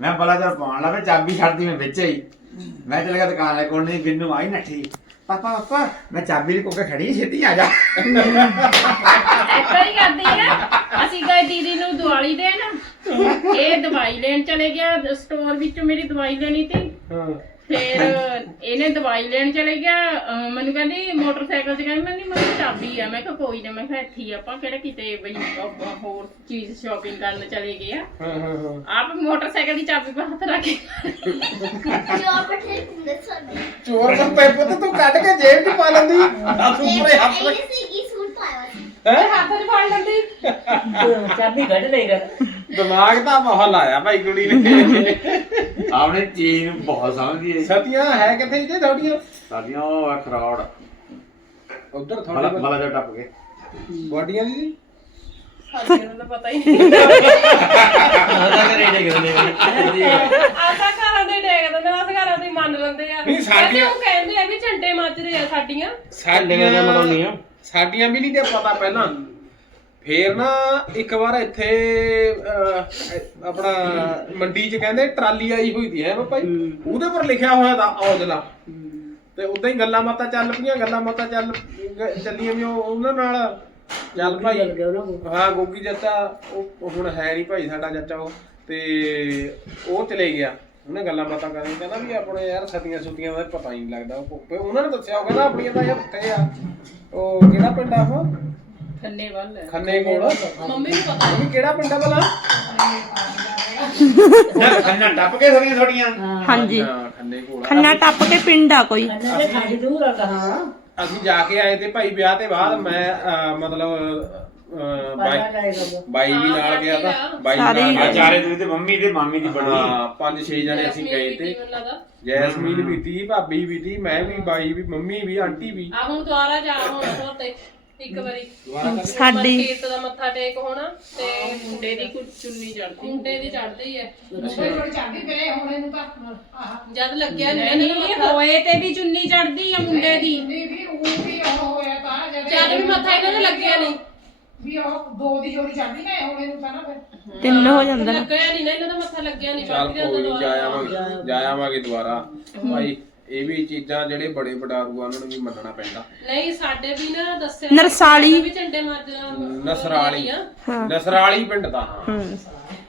ਮੈਂ ਬਲਾ ਜਰ ਪਾਉਣ ਲੱਗਾ ਚਾਬੀ ਛੱਡਦੀ ਮੈਂ ਵਿੱਚ ਹੀ ਮੈਂ ਚਲ ਗਿਆ ਦੁਕਾਨ ਲੈ ਕੋਲ ਨਹੀਂ ਬਿੰਨੂ ਆਈ ਨੱਠੀ। ਪਾਪਾ ਪਾਪਾ ਮੈਂ ਚਾਬੀ ਕੋ ਕੇ ਖੜੀ ਛੇਤੀ ਆ ਜਾ। ਐਦਾਂ ਹੀ ਕਰਦੀ ਆ। ਅਸੀਂ ਗਏ ਦੀਦੀ ਨੂੰ ਦਿਵਾਲੀ ਦੇਣ ਇਹ ਦਵਾਈ ਲੈਣ ਚਲੇ ਗਿਆ ਸਟੋਰ ਵਿੱਚੋਂ ਮੇਰੀ ਦਵਾਈ ਲੈਣੀ ਸੀ। ਫਿਰ ਇਹਨੇ ਦਵਾਈ ਲੈਣ ਚਲੇ ਗਿਆ ਅਹ ਮੈਨੂੰ ਕਹਿੰਦੀ ਮੋਟਰਸਾਈਕਲ 'ਚ ਕਹਿੰਦੀ ਮੈਨੂੰ ਮੈਨੂੰ ਚਾਬੀ ਆ। ਮੈਂ ਕਿਹਾ ਕੋਈ ਨਾ ਮੈਂ ਕਿਹਾ ਇੱਥੇ ਹੀ ਆਪਾਂ ਕਿਹੜਾ ਕਿਤੇ ਬਈ ਆਪਾਂ ਹੋਰ ਚੀਜ਼ ਸ਼ਾਪਿੰਗ ਕਰਨ ਚਲੇ ਗਏ ਆ। ਹਾਂ ਹਾਂ ਹਾਂ। ਆਪ ਮੋਟਰਸਾਈਕਲ ਦੀ ਚਾਬੀ ਹੱਥ ਰੱਖ ਕੇ ਚੋਰ ਦਾ ਪੈਪ ਤੇ ਤੂੰ ਕੱਢ ਕੇ ਜੇਬ 'ਚ ਪਾ ਲੈਂਦੀ। ਦੱਸ ਉੱਪਰੇ ਹੱਥ ਇਹ ਸੀ ਕੀ ਹੈ? ਹੱਥ 'ਚ ਫੜ ਲੈਂਦੀ। ਚਾਬੀ ਕੱਢ ਲੇਗਾ ਦਿਮਾਗ ਤਾਂ ਬਹੁਤ ਲਾਇਆ ਭਾਈ ਕੁੜੀ ਨੇ। ਆਪਨੇ ਚੀਜ਼ ਨੂੰ ਬਹੁਤ ਸਮਝਦੀ ਹੈ ਸਤੀਆਂ ਹੈ ਕਿੱਥੇ ਜੇ ਤੁਹਾਡੀਆਂ? ਸਾਡੀਆਂ ਉਹ ਆ ਖਰੌੜ। ਉਧਰ ਬਲਾ ਤੁਹਾਡੇ ਬਲਾ ਜਾ ਟੱਪ ਕੇ। ਬਾਡੀਆਂ ਦੀ? ਸਾਡੇ ਨੂੰ ਤਾਂ ਪਤਾ ਹੀ ਨਹੀਂ। ਉਹਦਾ ਕਰੇ ਡੇ ਕਰਦੇ ਆਸਾ ਘਰਾਂ ਦੇ ਡੇਗ ਦਿੰਦੇ ਬਸ ਘਰਾਂ ਦੇ ਹੀ ਮੰਨ ਲੈਂਦੇ ਆ। ਨਹੀਂ, ਸਾਡੀਆਂ- ਵੈਸੇ ਉਹ ਕਹਿੰਦੇ ਆ ਵੀ ਝੰਡੇ ਮੱਚਦੇ ਆ ਸਾਡੀਆਂ। ਸਾਡੀਆਂ ਦਾ ਮਨਾਉਣੀ ਆ ਸਾਡੀਆਂ ਵੀ ਨਹੀਂ ਤੇ ਪਤਾ ਪਹਿਲਾਂ। ਫੇਰ ਨਾ ਇੱਕ ਵਾਰ ਇੱਥੇ ਅਹ, ਆਪਣਾ ਮੰਡੀ 'ਚ ਕਹਿੰਦੇ ਟਰਾਲੀ ਆਈ ਹੋਈ ਦੀ ਹੈ ਜੀ। ਉਹਦੇ ਪਰ ਲਿਖਿਆ ਹੋਇਆ ਦਾ ਔਜਲਾ। ਤੇ ਉਦਾਂ ਹੀ ਗੱਲਾਂ ਬਾਤਾਂ ਚੱਲ ਪਈਆਂ ਗੱਲਾਂ ਬਾਤਾਂ ਚੱਲ ਗ- ਚੱਲੀਆਂ ਵੀ ਉਹ ਉਹਨਾਂ ਨਾਲ। ਚੱਲ ਭਾਈ ਚੱਲ ਗਿਆ ਉਹਨਾਂ ਕੋਲ। ਹਾਂ ਗੋਗੀ ਜੱਟਾ ਉਹ ਉਹ ਹੁਣ ਹੈ ਨਹੀਂ ਭਾਈ ਸਾਡਾ ਚਾਚਾ ਉਹ। ਤੇ ਉਹ ਚਲੇ ਗਿਆ। ਉਹਨੇ ਗੱਲਾਂ ਬਾਤਾਂ ਕਰੀ ਕਹਿੰਦਾ ਵੀ ਆਪਣੇ ਯਾਰ ਸਤੀਆਂ ਸੁਤੀਆਂ ਦਾ ਪਤਾ ਹੀ ਨਹੀਂ ਲੱਗਦਾ। ਉਹ ਪੁੱਪੇ ਉਹਨਾਂ ਨੇ ਦੱਸਿਆ ਉਹ ਕਹਿੰਦਾ ਆਪਣੀਆਂ ਤਾਂ ਯਾਰ ਉੱਤੇ ਆ। ਉਹ ਕਿਹੜਾ ਪਿੰਡ ਆ ਉਹ? ਥੱਲੇ ਵੱਲ। ਖੰਨੇ ਕੋਲ। ਮੰਮੀ ਨੂੰ ਪਤਾ ਮੰਮੀ ਕਿਹੜਾ ਪਿੰਡ ਆ ਭਲਾ? ਖੰਨਾ ਟੱਪ ਕੇ ਸਾਡੀਆਂ ਥੋੜੀਆਂ ਹਾਂਜੀ। ਹਾਂ ਖੰਨੇ ਕੋਲ ਆ। ਖੰਨਾ ਟੱਪ ਕੇ ਪਿੰਡ ਆ ਕੋਈ। ਅਸੀਂ ਜਾ ਕੇ ਆਏ ਤੇ ਭਾਈ ਵਿਆਹ ਤੇ ਬਾਅਦ ਮੈਂ ਅਹ, ਮਤਲਬ ਅਹ, ਬਾਈ ਬਾਈ ਵੀ ਨਾਲ ਗਿਆ ਤਾਂ ਬਾਈ ਨਾਲ ਗਿਆ। ਚਾਰੇ ਦੂਜੇ ਤੇ ਮੰਮੀ ਤੇ ਮਾਮੀ ਦੀ ਬੜੀ। ਹਾਂ ਪੰਜ ਛੇ ਜਣੇ ਅਸੀਂ ਗਏ ਤੇ ਜੈਸਮੀਨ ਵੀ ਤੀ ਭਾਬੀ ਵੀ ਤੀ ਮੈਂ ਵੀ ਬਾਈ ਵੀ ਮੰਮੀ ਵੀ ਆਂਟੀ ਵੀ। ਆ ਹੁਣ ਦੁਆਰਾ ਜਾ ਹੁਣ ਹੋਤੇ ਇੱਕ ਵਾਰੀ। ਸਾਡੀ। ਕੀਰਤ ਦਾ ਮੱਥਾ ਟੇਕ ਹੋਣਾ ਤੇ ਮੁੰਡੇ ਦੀ ਕੁਝ ਚੁੰਨੀ ਚੜਦੀ ਮੁੰਡੇ ਦੀ ਚੜਦੀ ਹੈ। ਚੜਦੀ ਪਏ ਹੁਣ ਇਹਨੂੰ ਤਾਂ ਜਦ ਲੱਗਿਆ ਨਹੀਂ ਹੋਏ ਤੇ ਵੀ ਚੁੰਨੀ ਚੜਦੀ ਆ ਮੁੰਡੇ ਦੀ। ਨਹੀਂ ਵੀ ਉਹ ਵੀ ਉਹ ਹੋਇਆ ਤਾਂ ਜਦ ਜਦ ਵੀ ਮੱਥਾ ਇਹਨਾਂ ਨੂੰ ਲੱਗਿਆ ਨਹੀਂ ਵੀ ਉਹ ਦੋ ਦੀ ਜੋੜੀ ਚੜਦੀ ਨਾ ਹੁਣ ਇਹਨੂੰ ਤਾਂ ਨਾ ਫਿਰ। ਤਿੰਨ ਹੋ ਜਾਂਦਾ ਨਾ। ਲੱਗਿਆ ਨਹੀਂ ਨਾ ਇਹਨਾਂ ਦਾ ਮੱਥਾ ਲੱਗਿਆ ਨਹੀਂ ਚੱਲ ਬਾਕੀ ਦਾ ਕੋਈ ਨੀ, ਜਾ ਦੁਆਰਾ ਆਵਾਂਗੇ ਜਾ ਆਵਾਂਗੇ ਦੁਬਾਰਾ। ਭਾਈ ਇਹ ਵੀ ਚੀਜ਼ਾਂ ਜਿਹੜੇ ਬੜੇ ਬਡਾਰੂ ਆ ਉਹਨਾਂ ਨੂੰ ਵੀ ਮੰਨਣਾ ਪੈਂਦਾ। ਨਹੀਂ ਸਾਡੇ ਵੀ ਨਾ ਦੱਸਿਆ ਨਰਸਾਲੀ। ਵੀ ਝੰਡੇ ਮਾਜਰਾ ਨਸਰਾਲੀ। ਨਸਰਾਲੀ ਪਿੰਡ ਦਾ। ਹਾਂ ਹੂੰ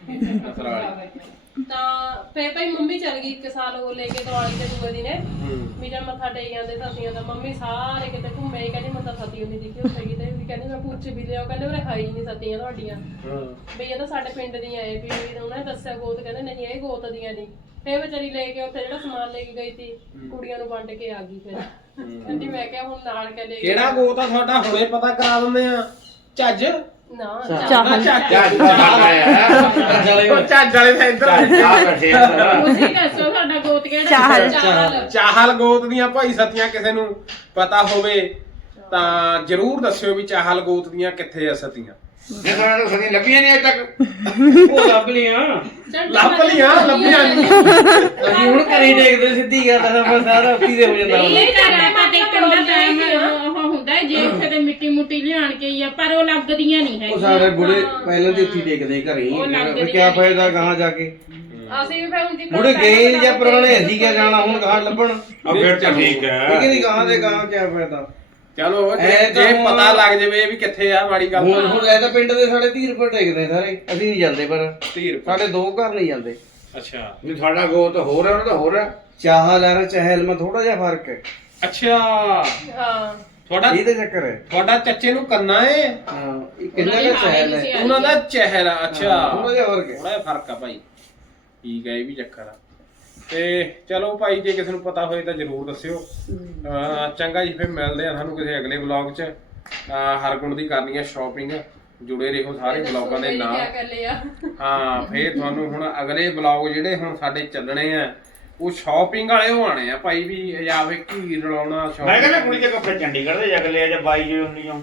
ਨਸਰਾਲੀ। ਤਾਂ ਫੇਰ ਭਾਈ ਮੰਮੀ ਚਲ ਗਈ ਇੱਕ ਸਾਲ ਉਹ ਲੈ ਕੇ ਦਿਵਾਲੀ ਤੇ ਦੂਏ ਦਿਨੇ। ਹੂੰ। ਵੀ ਜਦ ਮੱਥਾ ਟੇਕ ਜਾਂਦੇ ਸਤੀਆਂ ਦਾ ਮੰਮੀ ਸਾਰੇ ਕਿਤੇ ਘੁੰਮੇ ਹੀ ਕਹਿੰਦੀ ਮੱਥਾ ਸਤੀ ਹੁੰਦੀ ਦੇਖੀ ਉੱਥੇ ਕਿਤੇ ਵੀ ਕਹਿੰਦੀ ਮੈਂ ਪੁੱਛ ਵੀ ਲਿਆ ਕਹਿੰਦੇ ਉਰੇ ਹੈ ਹੀ ਨਹੀਂ ਸਤੀਆਂ ਤੁਹਾਡੀਆਂ। ਹਾਂ। ਵੀ ਇਹ ਤਾਂ ਸਾਡੇ ਪਿੰਡ ਦੀਆਂ ਆਏ ਵੀ ਉਹਨਾਂ ਨੇ ਦੱਸਿਆ ਗੋਤ ਕਹਿੰਦੇ ਨਹੀਂ ਇਹ ਗੋਤ ਦੀਆਂ ਨਹੀਂ ਫੇਰ ਵਿਚਾਰੀ ਲੈ ਕੇ ਉੱਥੇ ਜਿਹੜਾ ਸਮਾਨ ਲੈ ਕੇ ਗਈ ਸੀ ਕੁੜੀਆਂ ਨੂੰ ਵੰਡ ਕੇ ਆ ਗਈ ਫਿਰ। ਕਹਿੰਦੀ ਮੈਂ ਕਿਹਾ ਹੁਣ ਨਾਲ ਕੇ ਲੈ ਕੇ ਕਿਹੜਾ ਗੋਤ ਆ ਤੁਹਾਡਾ ਹੁਣੇ ਪਤਾ ਕਰਾ ਦਿੰਦੇ ਆ। ਝੱਜ ਨਾ ਚਾਹਲ ਵਾਲੇ ਤਾਂ ਇੱਧਰ ਚਾਹ ਬੈਠੇ ਆ ਤੁਸੀਂ ਦੱਸੋ ਸਾਡਾ ਗੋਤ ਕਿਹੜਾ ਚਾਹਲ। ਚਾਹਲ। ਚਾਹਲ ਗੋਤ ਦੀਆਂ ਭਾਈ ਸਤੀਆਂ ਕਿਸੇ ਨੂੰ ਪਤਾ ਹੋਵੇ ਤਾਂ ਜਰੂਰ ਦੱਸਿਓ ਵੀ ਚਾਹਲ ਗੋਤ ਦੀਆਂ ਕਿੱਥੇ ਆ ਸਤੀਆਂ। ਜੇ ਤੁਹਾਨੂੰ ਤਾਂ ਸਦੀ ਲੱਭੀਆਂ ਨਹੀਂ ਅਜੇ ਤੱਕ। ਉਹ ਲੱਭ ਲੀਆਂ ਲੱਭ ਲੀਆਂ ਲੱਭੀਆਂ ਨਹੀਂ। ਅਸੀਂ ਹੁਣ ਘਰੇ ਦੇਖਦੇ ਸਿੱਧੀ ਗੱਲ ਆ ਫਿਰ ਸਾਰਾ ਉੱਤੀ ਦੇ ਹੋ ਜਾਂਦਾ ਤਾਂ ਮੱਥਾ ਟੇਕਣ ਦਾ ਟਾਈਮ ਉਹ ਹੁੰਦਾ ਹੈ, ਜੇ ਉੱਥੇ ਤੇ ਮਿੱਟੀ ਮੁੱਟੀ ਲਿਆਣ ਕੇ ਹੀ ਆ ਪਰ ਉਹ ਲੱਗਦੀਆਂ ਨਹੀਂ ਉਹ ਹੈਗੀਆਂ। ਸਾਰੇ ਬੁੜੇ ਪਹਿਲਾਂ ਦੇ ਉੱਤੀ ਦੇਖਦੇ ਘਰੇ ਹੀ। ਉਹ ਕਿਆ ਫਾਇਦਾ ਕਹਾਂ ਜਾ ਕੇ? ਅਸੀਂ ਵੀ ਫਿਰ ਹੁਣ ਜਿੱਦਾਂ ਬੁੜੇ ਗਏ ਜਾਂ ਪੁਰਾਣੇ ਅਸੀਂ ਕਿਆ ਜਾਣਾ ਹੁਣ ਕਹਾਂ ਲੱਭਣ। ਫਿਰ ਤਾਂ ਠੀਕ ਠੀਕ ਹੈ ਨਹੀਂ ਕਹਾਂ ਦੇ ਕਹਾਂ ਕਿਆ ਫਾਇਦਾ? ਚਲੋ ਜੇ ਐ ਤਾਂ ਜੇ ਹੁਣ- ਪਤਾ ਲੱਗ ਜਾਵੇ ਵੀ ਕਿੱਥੇ ਆ ਮਾੜੀ ਗੱਲ ਹੁਣ ਹੁਣ ਇਹ ਤਾਂ ਪਿੰਡ ਦੇ ਸਾਡੇ 30 ਰੁਪਏ ਟੇਕਦੇ ਸਾਰੇ ਅਸੀਂ ਨਹੀਂ ਜਾਂਦੇ ਪਰ। ਧੀਰ ਸਾਡੇ ਦੋ ਘਰ ਨਹੀਂ ਜਾਂਦੇ। ਅੱਛਾ। ਨਹੀਂ ਤੁਹਾਡਾ ਗੋਤ ਹੋਰ ਹੈ ਉਹਨਾਂ ਦਾ ਹੋਰ ਹੈ। ਚਾਹ ਲੈਣਾ ਚਹਿਲ ਮੈਂ ਥੋੜਾ ਜਿਹਾ ਫ਼ਰਕ ਹੈ। ਅੱਛਾ। ਹਾਂ। ਤੁਹਾਡਾ ਇਹਦੇ ਚੱਕਰ ਹੈ। ਤੁਹਾਡਾ ਚੱਚੇ ਨੂੰ ਕੰਨਾ ਏ? ਹਾਂ ਇਹ ਕਿੰਨਾ ਦਾ ਚਹਿਲ ਹੈ? ਉਹਨਾਂ ਦਾ ਚਿਹਰਾ ਅੱਛਾ। ਥੋੜਾ ਜਿਹਾ ਫ਼ਰਕ ਹੈ। ਥੋੜਾ ਜਿਹਾ ਫ਼ਰਕ ਆ ਭਾਈ। ਠੀਕ ਹੈ ਇਹ ਵੀ ਚੱਕਰ ਆ। ਤੇ ਚਲੋ ਭਾਈ ਜੇ ਕਿਸੇ ਨੂੰ ਪਤਾ ਹੋਏ ਤਾਂ ਜਰੂਰ ਦੱਸਿਓ। ਅਹ ਚੰਗਾ ਜੀ ਫਿਰ ਮਿਲਦੇ ਆ ਤੁਹਾਨੂੰ ਕਿਸੇ ਅਗਲੇ ਵਲੌਗ 'ਚ। ਅਹ ਹਰਗੁਣ ਦੀ ਕਰਨੀ ਹੈ ਸ਼ਾਪਿੰਗ ਜੁੜੇ ਰਹੋ ਸਾਰੇ ਵਲੌਗਾਂ ਦੇ ਕੀ ਨਾਲ। ਕਰ ਲਿਆ। ਹਾਂ ਫੇਰ ਤੁਹਾਨੂੰ ਹੁਣ ਅਗਲੇ ਵਲੌਗ ਜਿਹੜੇ ਹੁਣ ਸਾਡੇ ਚੱਲਣੇ ਆ ਉਹ ਸ਼ਾਪਿੰਗ ਵਾਲੇ ਉਹ ਆਣੇ ਆ। ਭਾਈ ਵੀ ਜਾਵੇ ਕੀ ਰਲਾਉਣਾ ਮੈਂ ਕਹਿੰਦਾ ਕੁੜੀ ਦੇ ਕੱਪੜੇ ਚੰਡੀਗੜ੍ਹ ਦੇ ਜਗ ਲਿਆ ਜਾਂ ਬਾਈ ਜੋ ਹੁੰਦੀ ਆ।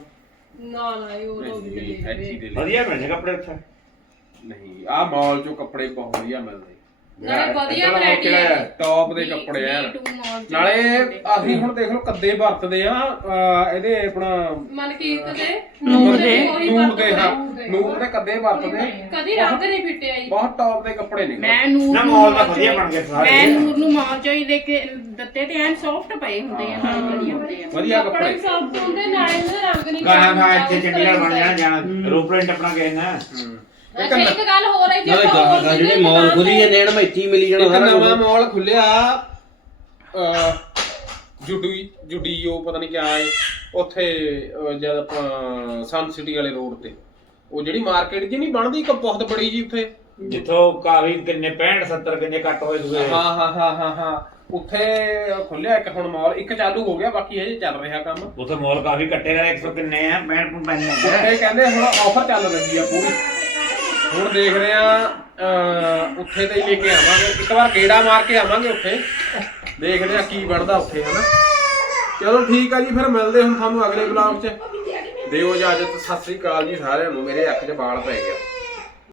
ਨਾ ਨਾ ਇਹ ਉਹ ਲੋਕ ਐਚੀ ਦੇ ਲਈ। ਵਧੀਆ ਮਿਲਦੇ ਕੱਪੜੇ ਉੱਥੇ। ਨਹੀਂ ਆ ਮਾਲ 'ਚੋਂ ਕੱਪੜੇ ਬਹੁਤ ਵਧੀਆ ਮਿਲਦੇ। ਨਾਲੇ ਵਧੀਆ ਕਿਹੜਾ ਹੈ। ਟੌਪ ਦੇ ਕੱਪੜੇ ਆ ਨਾਲੇ ਅਸੀਂ ਹੁਣ ਦੇਖ ਲਓ ਕੱਦੇ ਵਰਤਦੇ ਆ ਇਹਦੇ ਆਪਣਾ ਮਨਕੀਰਤ ਦੇ ਨੂਰ ਦੇ ਨੂਰ ਦੇ ਹਾਂ। ਨੂਰ ਦੇ ਕੱਦੇ ਵਰਤਦੇ ਕਦੀ ਰੰਗ ਨਹੀਂ ਫਿੱਟਿਆ ਜੀ। ਬਹੁਤ ਟੌਪ ਦੇ ਕੱਪੜੇ ਨੇ। ਮੈਂ ਨੂਰ ਨਾ ਮੌਲ ਤਾਂ ਮੌਲ ਵਧੀਆ ਬਣ ਗਏ ਸਾਰੇ। ਮੈਂ ਨੂਰ ਨੂੰ ਮਾਲ ਚੋਂ ਹੀ ਦੇ ਕੇ ਦਿੱਤੇ ਤੇ ਐਨ ਸੌਫਟ ਪਏ ਹੁੰਦੇ ਆ ਨਾਲ ਵਧੀਆ ਹੁੰਦੇ ਆ। ਵਧੀਆ ਕੱਪੜੇ ਸਭ ਹੁੰਦੇ ਨਾਲੇ ਦਾ ਰੰਗ ਨਹੀਂ ਗਾਣਾ ਦਾ ਇੱਥੇ ਚੰਡੀਗੜ੍ਹ ਬਣ ਜਾਣਾ ਜਾਣਾ ਰੂਪ੍ਰਿੰਟ ਆਪਣਾ ਕਹੇ ਨਾ। ਅੱਛਾ ਇੱਕ ਗੱਲ ਹੋਰ ਹੈ ਜੇ ਨਾਲੇ ਆਪਾਂ ਹੋਰ ਗਾਹ ਜਿਹੜੇ ਚੀਜ਼ਾਂ ਮੌਲ ਦੁਕਾਨ ਖੁੱਲੀ ਜਾਂਦੇ ਨੇ ਮੈਥੀ ਮਿਲੀ ਜਾਣਾ ਇੱਕ ਸਾਰਾ ਨਵਾਂ ਕੁਛ। ਮਾਲ ਖੁੱਲਿਆ ਅ ਜੁਡੀ ਜੁਡੀਓ ਪਤਾ ਨਹੀਂ ਕਿਆ ਹੈ ਉੱਥੇ ਅਹ, ਜਦ ਆਪਾਂ ਸਨ ਸਿਟੀ ਵਾਲੇ ਰੋਡ ਤੇ। ਉਹ ਜਿਹੜੀ ਮਾਰਕੀਟ ਜੀ ਨਹੀਂ ਬਣਦੀ ਇੱਕ ਬਹੁਤ ਬੜੀ ਜੀ ਉੱਥੇ। ਜਿੱਥੋਂ ਕਾਫੀ ਕਿੰਨੇ 65 70 ਕਿੰਨੇ ਕੱਟ ਹੋਏ ਸੂਏ ਹਾਂ ਹਾਂ ਹਾਂ ਹਾਂ ਹਾਂ ਉੱਥੇ ਖੁੱਲਿਆ ਇੱਕ ਹੁਣ ਮਾਲ ਇੱਕ ਚਾਲੂ ਹੋ ਗਿਆ ਬਾਕੀ ਹਜੇ ਚੱਲ ਰਿਹਾ ਕੰਮ। ਉਥੇ ਮੌਲ ਕਾਫੀ ਕੱਟੇ ਗਏ 100 ਕਿੰਨੇ ਆ 65 ਪੈਣੇ ਉੱਥੇ ਕਹਿੰਦੇ ਹੁਣ ਆਫਰ ਚੱਲ ਰਹੀ ਆ ਪੂਰੀ। ਹੁਣ ਦੇਖ ਰਹੇ ਆ ਉੱਥੇ ਤੇ ਹੀ ਲੈ ਕੇ ਆਵਾਂਗੇ। ਇੱਕ ਵਾਰ ਗੇੜਾ ਮਾਰ ਕੇ ਆਵਾਂਗੇ ਉੱਥੇ। ਦੇਖਦੇ ਆ ਕੀ ਬਣਦਾ ਉੱਥੇ, ਹਨਾ? ਚਲੋ ਠੀਕ ਆ ਜੀ, ਫਿਰ ਮਿਲਦੇ ਹੁਣ ਤੁਹਾਨੂੰ ਅਗਲੇ ਬਲੌਗ 'ਚ। ਦਿਓ ਇਜਾਜ਼ਤ, ਸਤਿ ਸ੍ਰੀ ਅਕਾਲ ਜੀ ਸਾਰਿਆਂ ਨੂੰ। ਮੇਰੇ ਅੱਖ 'ਚ ਵਾਲ ਪੈ ਗਿਆ